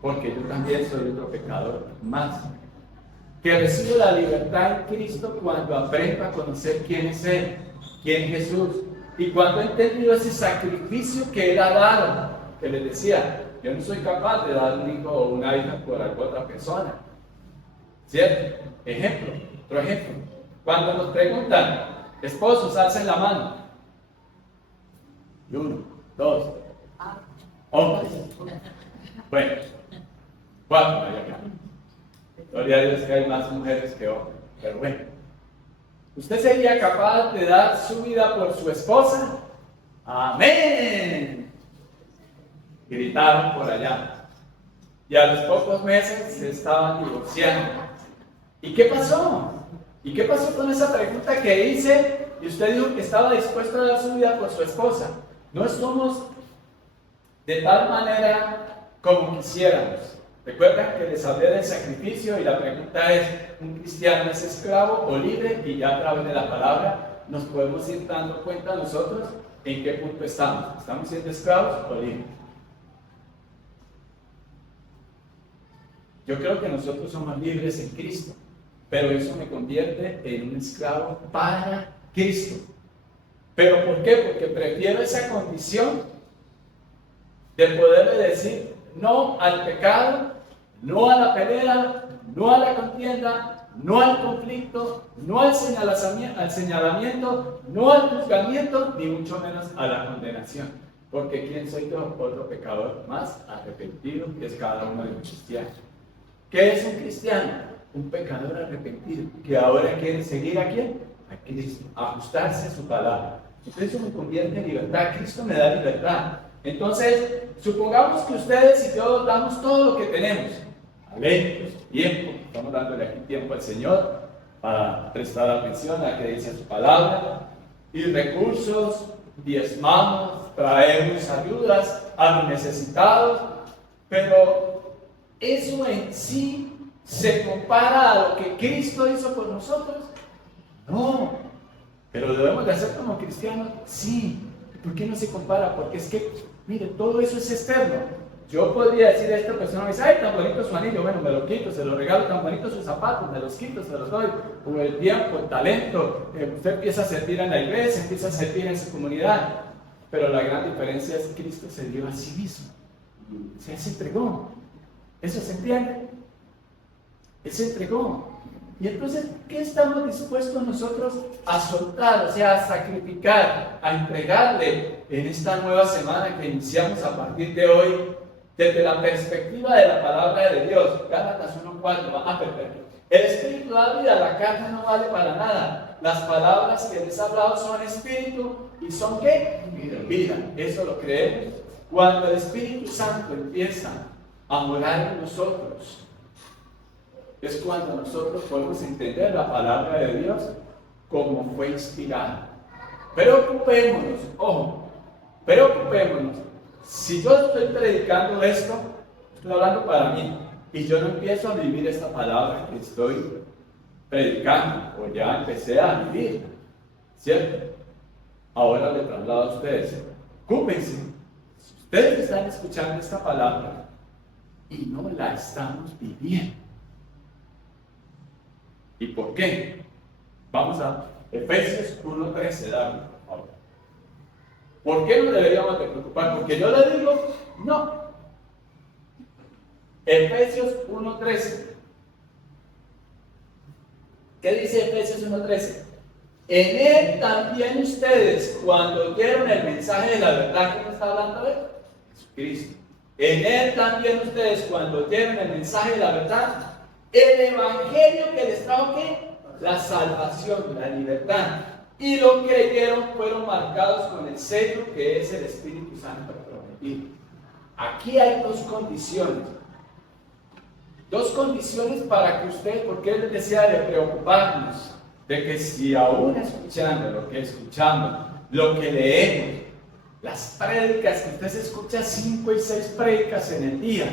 Porque yo también soy otro pecador más. Que recibo la libertad en Cristo cuando aprendo a conocer quién es Él, quién es Jesús. Y cuando he entendido ese sacrificio que Él ha dado, que les decía, yo no soy capaz de dar un hijo o una hija por alguna otra persona. ¿Cierto? Ejemplo, otro ejemplo. Cuando nos preguntan, esposos, alcen la mano. Y 1, 2, hombres. Bueno, 4 hay acá. Gloria a Dios que hay más mujeres que hombres. Pero bueno, ¿usted sería capaz de dar su vida por su esposa? ¡Amén! Gritaron por allá. Y a los pocos meses se estaban divorciando. ¿Y qué pasó? ¿Y qué pasó con esa pregunta que hice? Y usted dijo que estaba dispuesto a dar su vida por su esposa. No somos de tal manera como quisiéramos. Recuerdan que les hablé del sacrificio y la pregunta es, ¿un cristiano es esclavo o libre? Y ya a través de la palabra nos podemos ir dando cuenta nosotros en qué punto estamos. ¿Estamos siendo esclavos o libres? Yo creo que nosotros somos libres en Cristo, pero eso me convierte en un esclavo para Cristo. ¿Pero por qué? Porque prefiero esa condición de poderle decir no al pecado, no a la pelea, no a la contienda, no al conflicto, no al señalamiento, no al juzgamiento, ni mucho menos a la condenación. Porque ¿quién soy yo? Otro pecador más arrepentido, que es cada uno de los cristianos. ¿Qué es un cristiano? Un pecador arrepentido, que ahora quiere seguir ¿a quién? A Cristo, ajustarse a su palabra. Entonces eso me convierte en libertad. Cristo me da libertad. Entonces, supongamos que ustedes y yo damos todo lo que tenemos. Talentos, tiempo. Estamos dándole aquí tiempo al Señor para prestar atención a que dice su palabra. Y recursos, diezmamos, traemos ayudas a los necesitados. Pero eso en sí se compara a lo que Cristo hizo por nosotros. No. Pero debemos de hacer como cristianos, sí. ¿Por qué no se compara? Porque es que, mire, todo eso es externo. Yo podría decir a esta persona, me dice, ay, tan bonito su anillo, bueno, me lo quito, se lo regalo, tan bonito sus zapatos, me los quito, se los doy. O el tiempo, el talento, usted empieza a servir en la iglesia, empieza a servir en su comunidad. Pero la gran diferencia es que Cristo se dio a sí mismo. O sea, Él se entregó. ¿Eso se entiende? Él se entregó. Y entonces, ¿qué estamos dispuestos nosotros a soltar, o sea, a sacrificar, a entregarle en esta nueva semana que iniciamos a partir de hoy, desde la perspectiva de la palabra de Dios? Gálatas 1:4, perfecto. El Espíritu da vida, la carne no vale para nada. las palabras que les he hablado son espíritu y son ¿qué? Vida. Eso lo creemos. Cuando el Espíritu Santo empieza a morar en nosotros, es cuando nosotros podemos entender la palabra de Dios como fue inspirada. Preocupémonos, ojo, preocupémonos. Si yo estoy predicando esto, estoy hablando para mí, y yo no empiezo a vivir esta palabra que estoy predicando, o ya empecé a vivir, ¿cierto? Ahora le traslado a ustedes. Ocúpense. Si ustedes están escuchando esta palabra y no la estamos viviendo. ¿Y por qué? Vamos a Efesios 1:13, David, por favor. ¿Por qué nos deberíamos de preocupar? Porque yo le digo, no. Efesios 1:13. ¿Qué dice Efesios 1:13? En él también ustedes, cuando oyeron el mensaje de la verdad, ¿quién está hablando de él? Jesucristo. En él también ustedes, cuando oyeron el mensaje de la verdad, el evangelio que les trajo, ¿qué? La salvación, la libertad. Y lo creyeron, fueron marcados con el sello que es el Espíritu Santo prometido. Aquí hay dos condiciones. Dos condiciones para que usted, porque él les decía de preocuparnos, de que si aún escuchando lo que escuchamos, lo que leemos, las prédicas, que usted se escucha 5 y 6 prédicas en el día,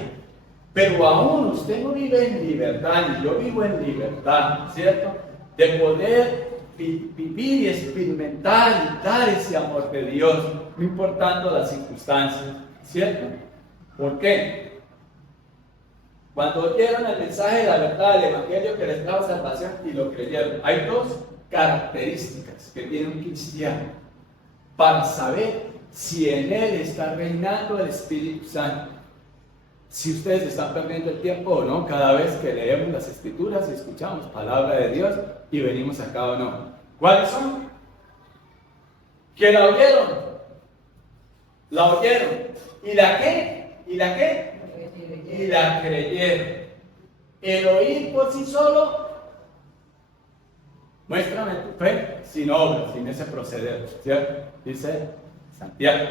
pero aún usted no vive en libertad, y yo vivo en libertad, ¿cierto? De poder vivir y experimentar y dar ese amor de Dios, no importando las circunstancias, ¿cierto? ¿Por qué? Cuando oyeron el mensaje de la verdad, el evangelio que les trajo salvación y lo creyeron, hay dos características que tiene un cristiano para saber si en él está reinando el Espíritu Santo. Si ustedes están perdiendo el tiempo o no, cada vez que leemos las Escrituras y escuchamos palabra de Dios y venimos acá o no. ¿Cuáles son? ¿Que la oyeron? ¿La oyeron? ¿Y la qué? ¿Y la qué? Y la creyeron. El oír por sí solo, muéstrame tu fe sin obras, sin ese proceder, ¿cierto? Dice Santiago.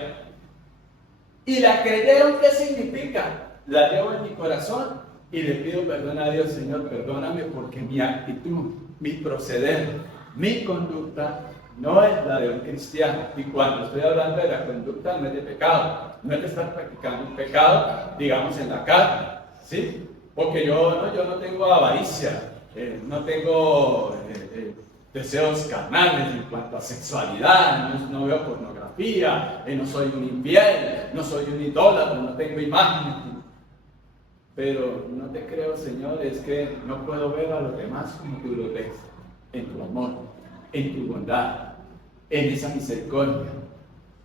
¿Y la creyeron qué significa? La llevo en mi corazón y le pido perdón a Dios, Señor, perdóname porque mi actitud, mi proceder, mi conducta no es la de un cristiano. Y cuando estoy hablando de la conducta no es de pecado, no es de estar practicando un pecado, digamos, en la carne, ¿sí? Porque yo no tengo avaricia, no tengo deseos carnales en cuanto a sexualidad, no veo pornografía, no soy un infiel, no soy un idólatra, no tengo imágenes. Pero no te creo, Señor, es que no puedo ver a los demás como tú los ves, en tu amor, en tu bondad, en esa misericordia,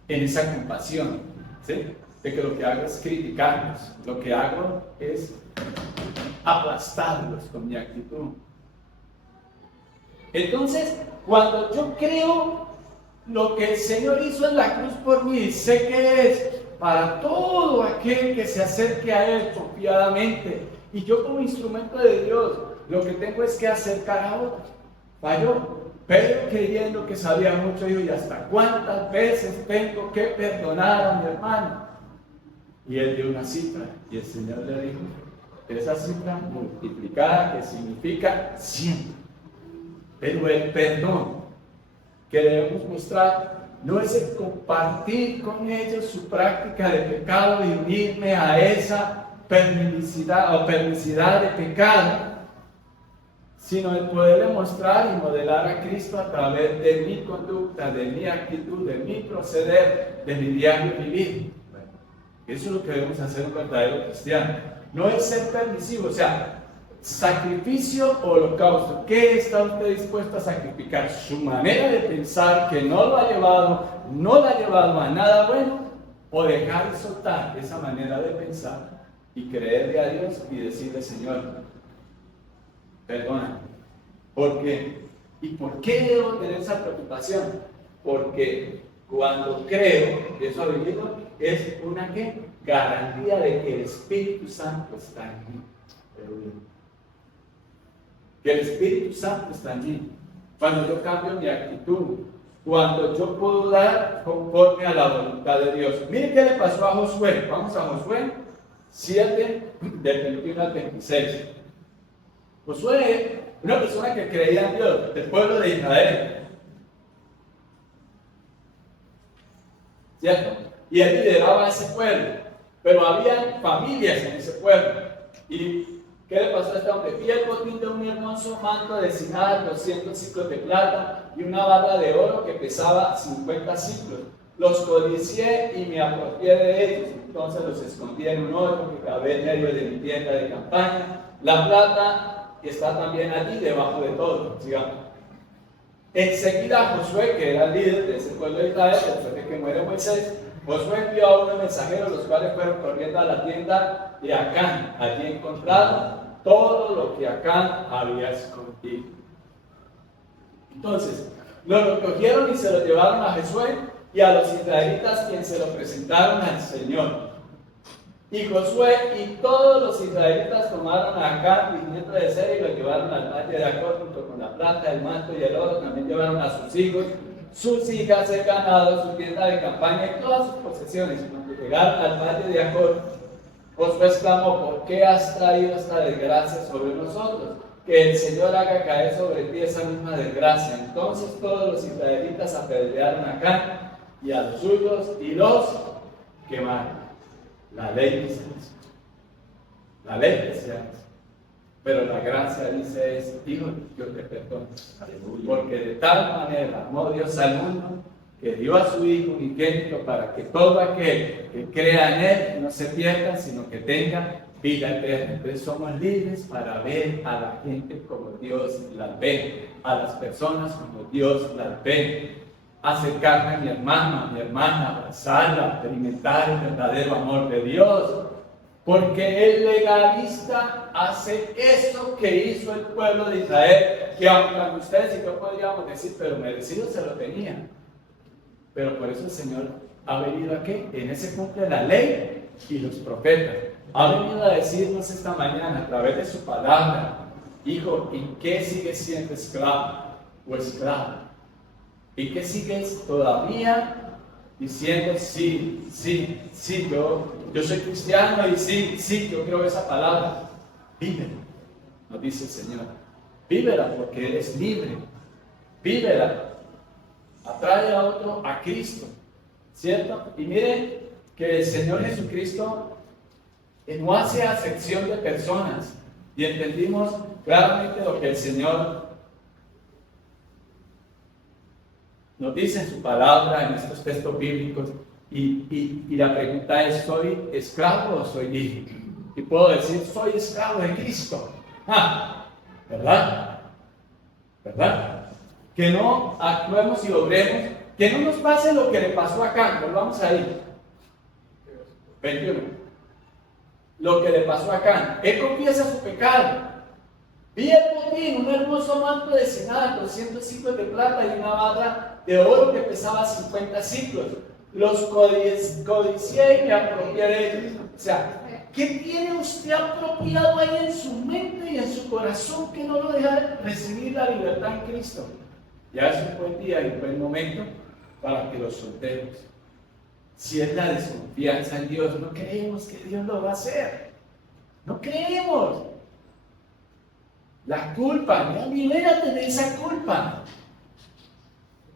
en esa compasión, ¿sí? De que lo que hago es criticarlos, lo que hago es aplastarlos con mi actitud. Entonces, cuando yo creo lo que el Señor hizo en la cruz por mí, sé que es para todo aquel que se acerque a Él confiadamente, y yo como instrumento de Dios, lo que tengo es que acercar a otros. Falló. Pedro, creyendo que sabía mucho, dijo, ¿y hasta cuántas veces tengo que perdonar a mi hermano? Y él dio una cifra, y el Señor le dijo, esa cifra multiplicada, que significa 100. Pero el perdón que debemos mostrar no es el compartir con ellos su práctica de pecado y unirme a esa permisidad de pecado, sino el poder demostrar y modelar a Cristo a través de mi conducta, de mi actitud, de mi proceder, de mi diario vivir. Eso es lo que debemos hacer un verdadero cristiano. No es ser permisivo, o sea, sacrificio o holocausto. ¿Qué está usted dispuesto a sacrificar? ¿Su manera de pensar que no la ha llevado a nada bueno? ¿O dejar y soltar esa manera de pensar y creerle a Dios y decirle, Señor, perdóname? ¿Por qué? ¿Y por qué debo tener esa preocupación? Porque cuando creo que eso ha vivido, es una ¿qué? Garantía de que el Espíritu Santo está en mí. Que el Espíritu Santo está en mí. cuando yo cambio mi actitud, cuando yo puedo dar conforme a la voluntad de Dios. Miren qué le pasó a Josué. Vamos a Josué 7, del 21 al 26. Josué, una persona que creía en Dios, del pueblo de Israel, ¿cierto? Y él lideraba a ese pueblo, pero había familias en ese pueblo. ¿Y qué le pasó a este hombre? Vi el botín de un hermoso manto de Sinar, 200 ciclos de plata y una barra de oro que pesaba 50 ciclos. Los codicié y me apropié de ellos. Entonces los escondí en un hoyo que cabía en medio de mi tienda de campaña. La plata está también allí debajo de todo. Sigamos. Enseguida Josué, que era el líder de ese pueblo de Israel, después de que muere Moisés, Josué envió a unos mensajeros, los cuales fueron corriendo a la tienda de Acán. Allí encontraron todo lo que Acán había escondido. Entonces, lo recogieron y se lo llevaron a Josué y a los israelitas, quienes se lo presentaron al Señor. Y Josué y todos los israelitas tomaron a Acán, bisnieto de Zera, y lo llevaron al valle de Acor junto con la plata, el manto y el oro. También llevaron a sus hijos, sus hijas, el ganado, su tienda de campaña y todas sus posesiones. Cuando llegaron al valle de Acor, Josué exclamó: ¿por qué has traído esta desgracia sobre nosotros? Que el Señor haga caer sobre ti esa misma desgracia. Entonces todos los israelitas apedrearon a Acán y a los suyos y los quemaron. La ley dice eso. La ley decía eso. Pero la gracia dice es: hijo, yo te perdono. Porque de tal manera amó Dios al mundo que dio a su Hijo unigénito para que todo aquel que crea en Él no se pierda, sino que tenga vida eterna. Entonces somos libres para ver a la gente como Dios las ve, a las personas como Dios las ve. Acercarme a mi hermana, abrazarla, experimentar el verdadero amor de Dios. Porque el legalista hace eso que hizo el pueblo de Israel, que aunque ustedes y yo podríamos decir, pero merecido se lo tenía. Pero por eso el Señor ha venido aquí, en ese cumple la ley y los profetas. Ha venido a decirnos esta mañana a través de su palabra: hijo, ¿en qué sigues siendo esclavo o esclava? ¿Y qué sigues todavía diciendo sí, yo soy cristiano y sí, yo creo esa palabra? Vívela, nos dice el Señor. Vívela porque eres libre. Vívela. Atrae a otro a Cristo, ¿cierto? Y miren que el Señor Jesucristo no hace acepción de personas. Y entendimos claramente lo que el Señor nos dice en su palabra, en estos textos bíblicos, y la pregunta es: ¿soy esclavo o soy libre? Y puedo decir: soy esclavo de Cristo. ¿Verdad? ¿Verdad? Que no actuemos y obremos, que no nos pase lo que le pasó acá. Volvamos ahí. 21. Lo que le pasó acá. Él confiesa su pecado. Vi el botín, un hermoso manto de Sinar, 200 ciclos de plata y una barra de oro que pesaba 50 ciclos. Los codicié y me apropié de ellos. O sea, ¿qué tiene usted apropiado ahí en su mente y en su corazón que no lo deja recibir la libertad en Cristo? Ya es un buen día y un buen momento para que lo soltemos. Si es la desconfianza en Dios, no creemos que Dios lo va a hacer. No creemos. La culpa, libérate de esa culpa.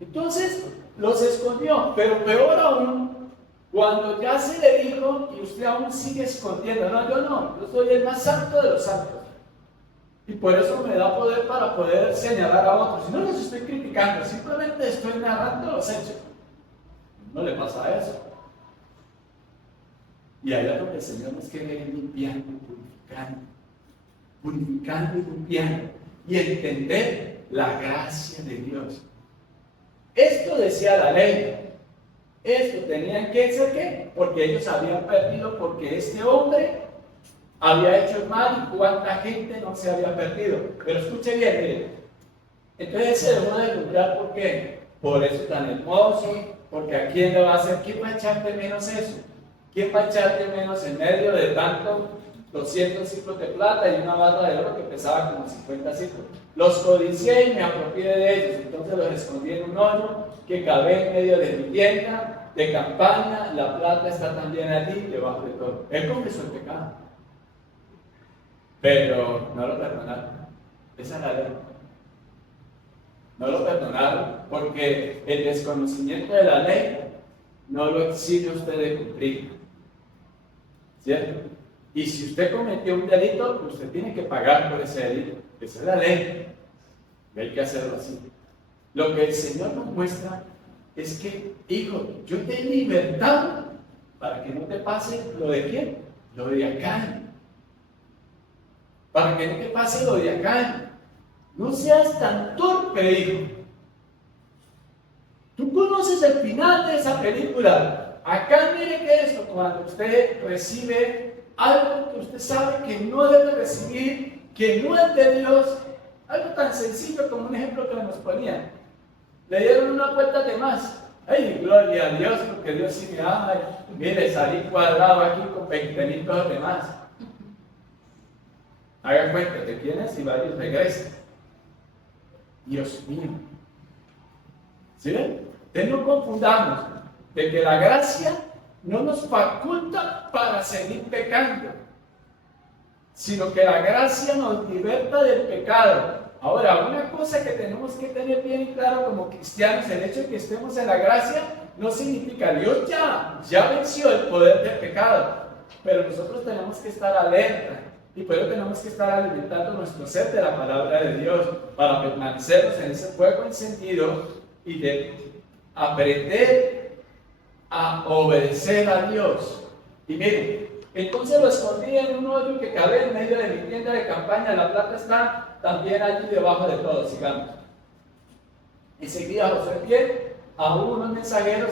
Entonces los escondió, pero peor aún, cuando ya se le dijo y usted aún sigue escondiendo. No, yo soy el más santo de los santos. Y por eso me da poder para poder señalar a otros. Y no los estoy criticando, simplemente estoy narrando los hechos. No le pasa eso. Y allá donde el Señor nos quiere ir limpiando, purificando y limpiando. Y entender la gracia de Dios. Esto decía la ley. Esto tenían que ser ¿qué? Porque ellos habían perdido, porque este hombre había hecho el mal y cuánta gente no se había perdido. Pero escuche bien, mire. Entonces se dejó de luchar, ¿por qué? Por eso tan hermoso, porque a quién le va a hacer, ¿quién va a echar de menos eso? ¿Quién va a echar de menos en medio de tanto 200 ciclos de plata y una barra de oro que pesaba como 50 ciclos. Los codicié y me apropié de ellos, entonces los escondí en un horno que cavé en medio de mi tienda de campaña, la plata está también allí debajo de todo. Él confesó el pecado, pero no lo perdonaron. Esa es la ley. No lo perdonaron porque el desconocimiento de la ley no lo exige usted de cumplir, ¿cierto? Y si usted cometió un delito, usted tiene que pagar por ese delito. Esa es la ley. Y hay que hacerlo así. Lo que el Señor nos muestra es que, hijo, yo te he libertado para que no te pase lo de quién, lo de Acán. Para que no te pase lo de Acán. No seas tan torpe, hijo. Tú conoces el final de esa película. Acá mire que esto, cuando usted recibe algo que usted sabe que no debe recibir, que no es de Dios, algo tan sencillo como un ejemplo que nos ponían. Le dieron una vuelta de más. ¡Ay, gloria a Dios! Porque Dios sí me ama. Mire, salí cuadrado aquí con 20,000 cosas de más. Haga cuenta de quiénes y varios regresan. Dios mío. ¿Sí ven? Entonces no confundamos de que la gracia no nos faculta para seguir pecando, sino que la gracia nos liberta del pecado. Ahora, una cosa que tenemos que tener bien claro como cristianos, el hecho de que estemos en la gracia no significa Dios ya venció el poder del pecado, pero nosotros tenemos que estar alerta y por eso tenemos que estar alimentando nuestro ser de la palabra de Dios para permanecernos en ese fuego encendido y de aprender a obedecer a Dios. Y miren, entonces lo escondí en un hoyo que cabe en medio de mi tienda de campaña, la plata está también allí debajo de todo. Sigamos. Enseguida Josué envió a unos mensajeros,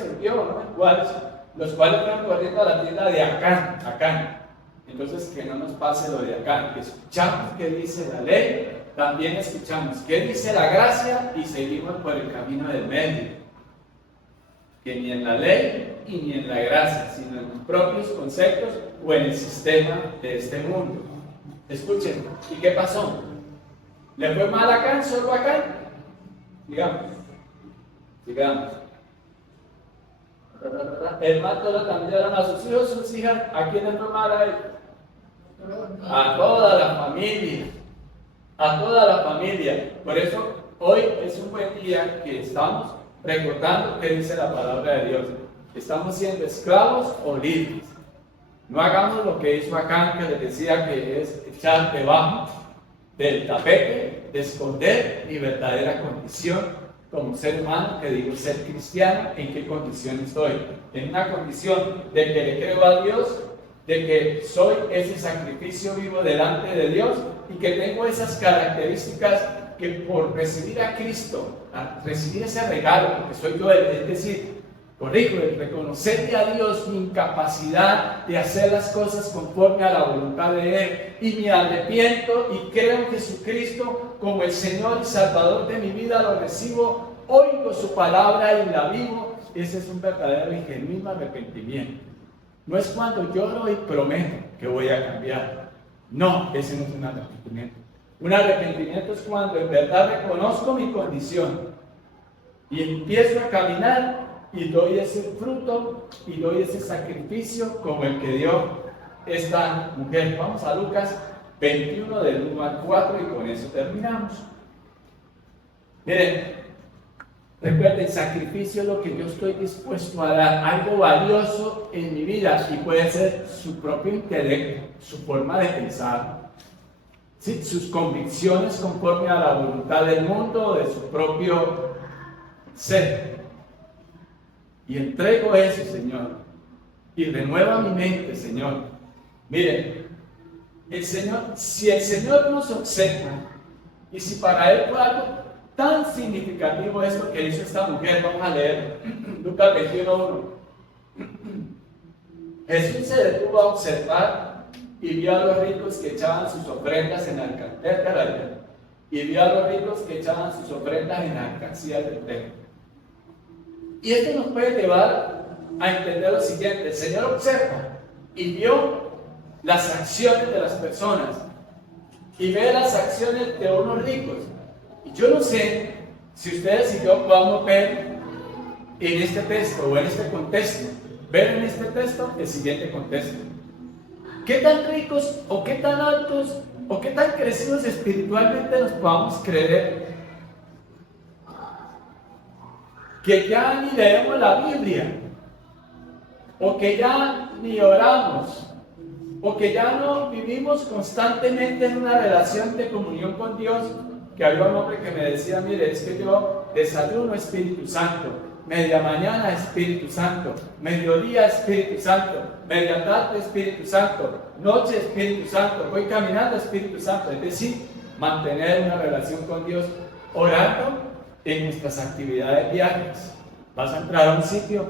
los cuales fueron corriendo a la tienda de Acán. Entonces, que no nos pase lo de Acán, que escuchamos qué dice la ley, también escuchamos qué dice la gracia y seguimos por el camino del medio. Que ni en la ley y ni en la gracia, sino en los propios conceptos o en el sistema de este mundo. Escuchen, ¿y qué pasó? ¿Le fue mal a Acán, solo a Acán? Digamos. El mató también a sus hijos, sus hijas. ¿A quién le fue mal a él? A toda la familia. A toda la familia. Por eso hoy es un buen día que estamos recordando qué dice la palabra de Dios. ¿Estamos siendo esclavos o libres? No hagamos lo que hizo Acán, que les decía que es echar debajo del tapete, de esconder mi verdadera condición como ser humano, que digo ser cristiano. ¿En qué condición estoy? En una condición de que le creo a Dios, de que soy ese sacrificio vivo delante de Dios y que tengo esas características que por recibir a Cristo, a recibir ese regalo, porque soy yo, es decir, el reconocerle a Dios mi incapacidad de hacer las cosas conforme a la voluntad de Él, y me arrepiento y creo en Jesucristo como el Señor y Salvador de mi vida, lo recibo, oigo su palabra y la vivo. Ese es un verdadero y genuino arrepentimiento. No es cuando lloro y prometo que voy a cambiar. No, ese no es un arrepentimiento. Un arrepentimiento es cuando en verdad reconozco mi condición y empiezo a caminar y doy ese fruto y doy ese sacrificio como el que dio esta mujer. Vamos a Lucas 21 del 1 al 4 y con eso terminamos. Miren, recuerden, sacrificio es lo que yo estoy dispuesto a dar, algo valioso en mi vida, y puede ser su propio intelecto, su forma de pensar, ¿sí? Sus convicciones conforme a la voluntad del mundo o de su propio ser. Y entrego eso, Señor, y renueva mi mente, Señor. Miren, el Señor, si el Señor nos observa, y si para Él fue algo tan significativo esto que hizo esta mujer, vamos a leer Lucas 21:1. Jesús se detuvo a observar y vio a los ricos que echaban sus ofrendas en alcancías del templo. Y esto nos puede llevar a entender lo siguiente: el Señor observa y vio las acciones de las personas y ve las acciones de unos ricos. Y yo no sé si ustedes y yo podamos ver en este texto o en este contexto, ver en este texto el siguiente contexto. ¿Qué tan ricos o qué tan altos o qué tan crecidos espiritualmente nos podamos creer que ya ni leemos la Biblia, o que ya ni oramos, o que ya no vivimos constantemente en una relación de comunión con Dios? Que había un hombre que me decía, mire, es que yo desayuno Espíritu Santo, media mañana Espíritu Santo, mediodía Espíritu Santo, media tarde Espíritu Santo, noche Espíritu Santo, voy caminando Espíritu Santo. Es decir, mantener una relación con Dios, orando en nuestras actividades diarias. Vas a entrar a un sitio,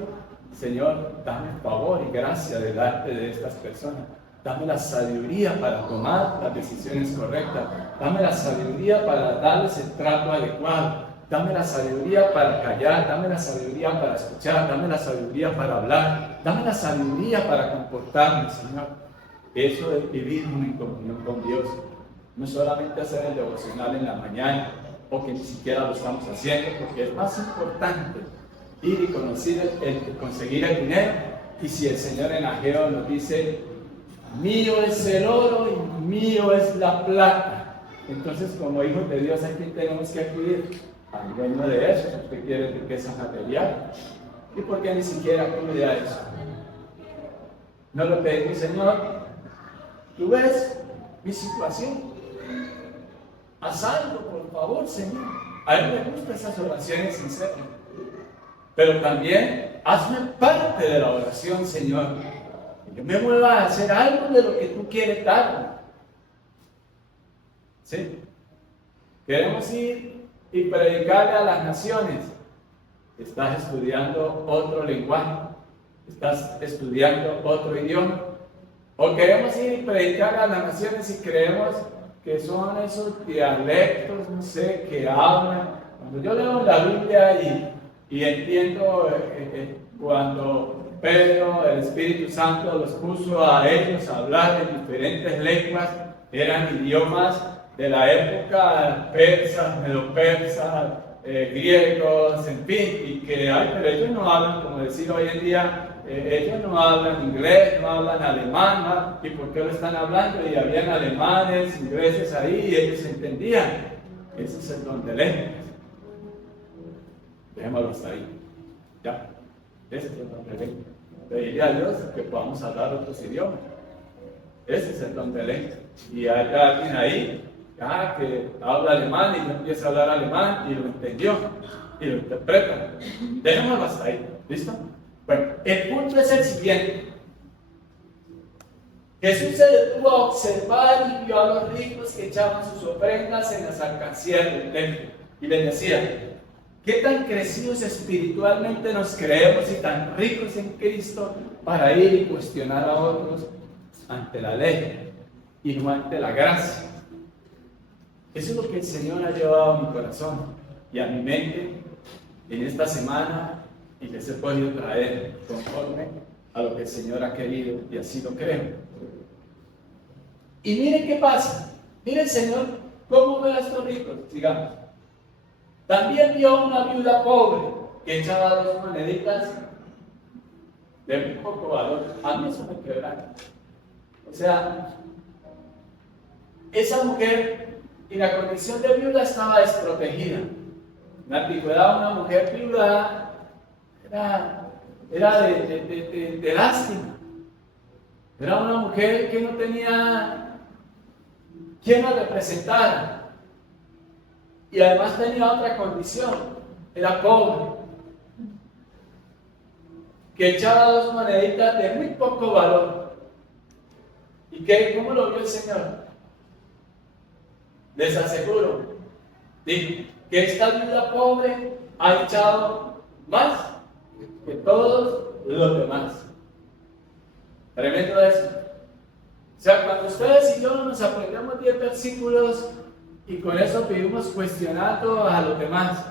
Señor, dame favor y gracia delante de estas personas. Dame la sabiduría para tomar las decisiones correctas. Dame la sabiduría para darles el trato adecuado. Dame la sabiduría para callar. Dame la sabiduría para escuchar. Dame la sabiduría para hablar. Dame la sabiduría para comportarme, Señor. Eso es vivir en comunión con Dios. No solamente hacer el devocional en la mañana, o que ni siquiera lo estamos haciendo, porque es más importante ir y conseguir el dinero. Y si el Señor en Ageo nos dice, mío es el oro y mío es la plata, entonces como hijos de Dios, ¿a quién tenemos que acudir? Al dueño de eso. Si usted quiere riqueza material, ¿y por qué ni siquiera acude a eso? No lo pedimos, Señor, tú ves mi situación, haz algo, por favor, Señor. A mí me gustan esas oraciones sinceras, pero también hazme parte de la oración, Señor. Yo me mueva a hacer algo de lo que tú quieres darme. ¿Sí? Queremos ir y predicarle a las naciones. Estás estudiando otro lenguaje, estás estudiando otro idioma. O queremos ir y predicarle a las naciones y creemos que son esos dialectos, no sé, que hablan. Cuando yo leo la Biblia y entiendo cuando Pedro, el Espíritu Santo, los puso a ellos a hablar en diferentes lenguas, eran idiomas de la época, persas, medopersas, griegos, en fin, y que pero ellos no hablan, como decir hoy en día, ellos no hablan inglés, no hablan alemán, ¿no? ¿Y por qué lo están hablando? Y habían alemanes, ingleses ahí, y ellos entendían. Ese es el don de lenguas. Dejémoslo hasta ahí. Ya. Ese es el don de lenguas. Pediría a Dios que podamos hablar otros idiomas. Ese es el don de lenguas. Y hay alguien ahí que habla alemán y no empieza a hablar alemán y lo entendió y lo interpreta. Dejémoslo hasta ahí. ¿Listo? Bueno, el punto es el siguiente. Jesús se detuvo a observar y vio a los ricos que echaban sus ofrendas en las alcancías del templo. Y les decía, ¿qué tan crecidos espiritualmente nos creemos y tan ricos en Cristo para ir y cuestionar a otros ante la ley y no ante la gracia? Eso es lo que el Señor ha llevado a mi corazón y a mi mente en esta semana, y les he podido traer conforme a lo que el Señor ha querido, y así lo creo. Y miren qué pasa. Miren, Señor, cómo ve a estos ricos. Sigamos. También vio una viuda pobre que echaba 2 moneditas de muy poco valor. A mí eso me quebranta. O sea, esa mujer y la condición de viuda estaba desprotegida. En la antigüedad una mujer viuda era de lástima. Era una mujer que no tenía quien la representara. Y además tenía otra condición. Era pobre. Que echaba 2 moneditas de muy poco valor. ¿Y cómo lo vio el Señor? Les aseguro, dijo, que esta viuda pobre ha echado más que todos los demás. Tremendo eso. O sea, cuando ustedes y yo nos aprendemos 10 versículos y con eso vivimos cuestionando a los demás.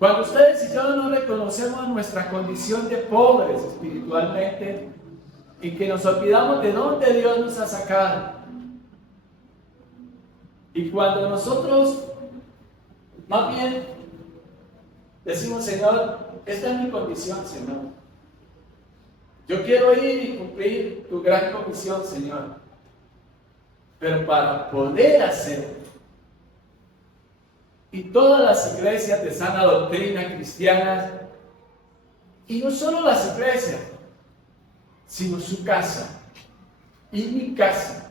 Cuando ustedes y yo no reconocemos nuestra condición de pobres espiritualmente, y que nos olvidamos de dónde Dios nos ha sacado. Y cuando nosotros, más bien, decimos, Señor, esta es mi condición, Señor. Yo quiero ir y cumplir tu gran comisión, Señor. Pero para poder hacerlo, y todas las iglesias de sana doctrina cristianas, y no solo las iglesias, sino su casa y mi casa,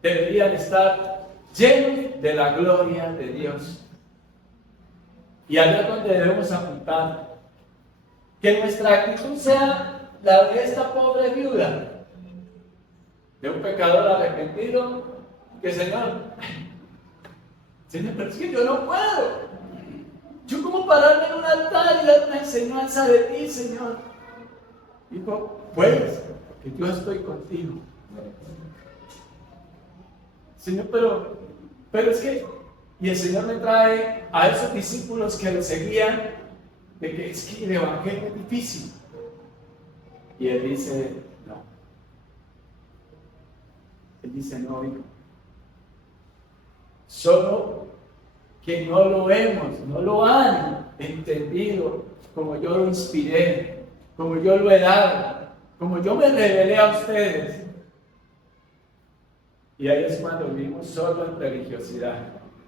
deberían estar llenos de la gloria de Dios. Y allá es donde debemos apuntar, que nuestra actitud sea la de esta pobre viuda, de un pecador arrepentido, que Señor, pero es que yo no puedo. Yo como pararme en un altar y dar una enseñanza de ti, Señor. Dijo, puedes, porque yo estoy contigo. Señor, pero es que, y el Señor me trae a esos discípulos que lo seguían, de que es que el evangelio es difícil. Y Él dice, no. Él dice, no, hijo. Solo que no lo han entendido como yo lo inspiré, como yo lo he dado, como yo me revelé a ustedes. Y ahí es cuando vivimos solo en religiosidad.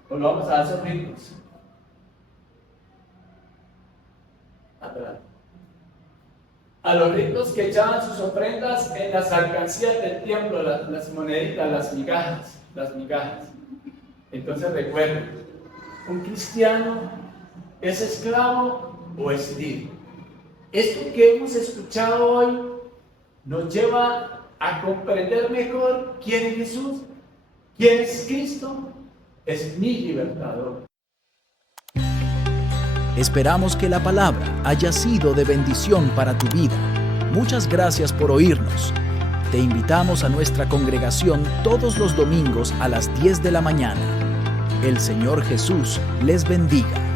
O lo vamos a hacer ricos. Atrás. A los ricos que echaban sus ofrendas en las alcancías del templo, las moneditas, las migajas. Entonces recuerden, un cristiano es esclavo o es libre. Esto que hemos escuchado hoy nos lleva a comprender mejor quién es Jesús, quién es Cristo, es mi libertador. Esperamos que la palabra haya sido de bendición para tu vida. Muchas gracias por oírnos. Te invitamos a nuestra congregación todos los domingos a las 10 de la mañana. El Señor Jesús les bendiga.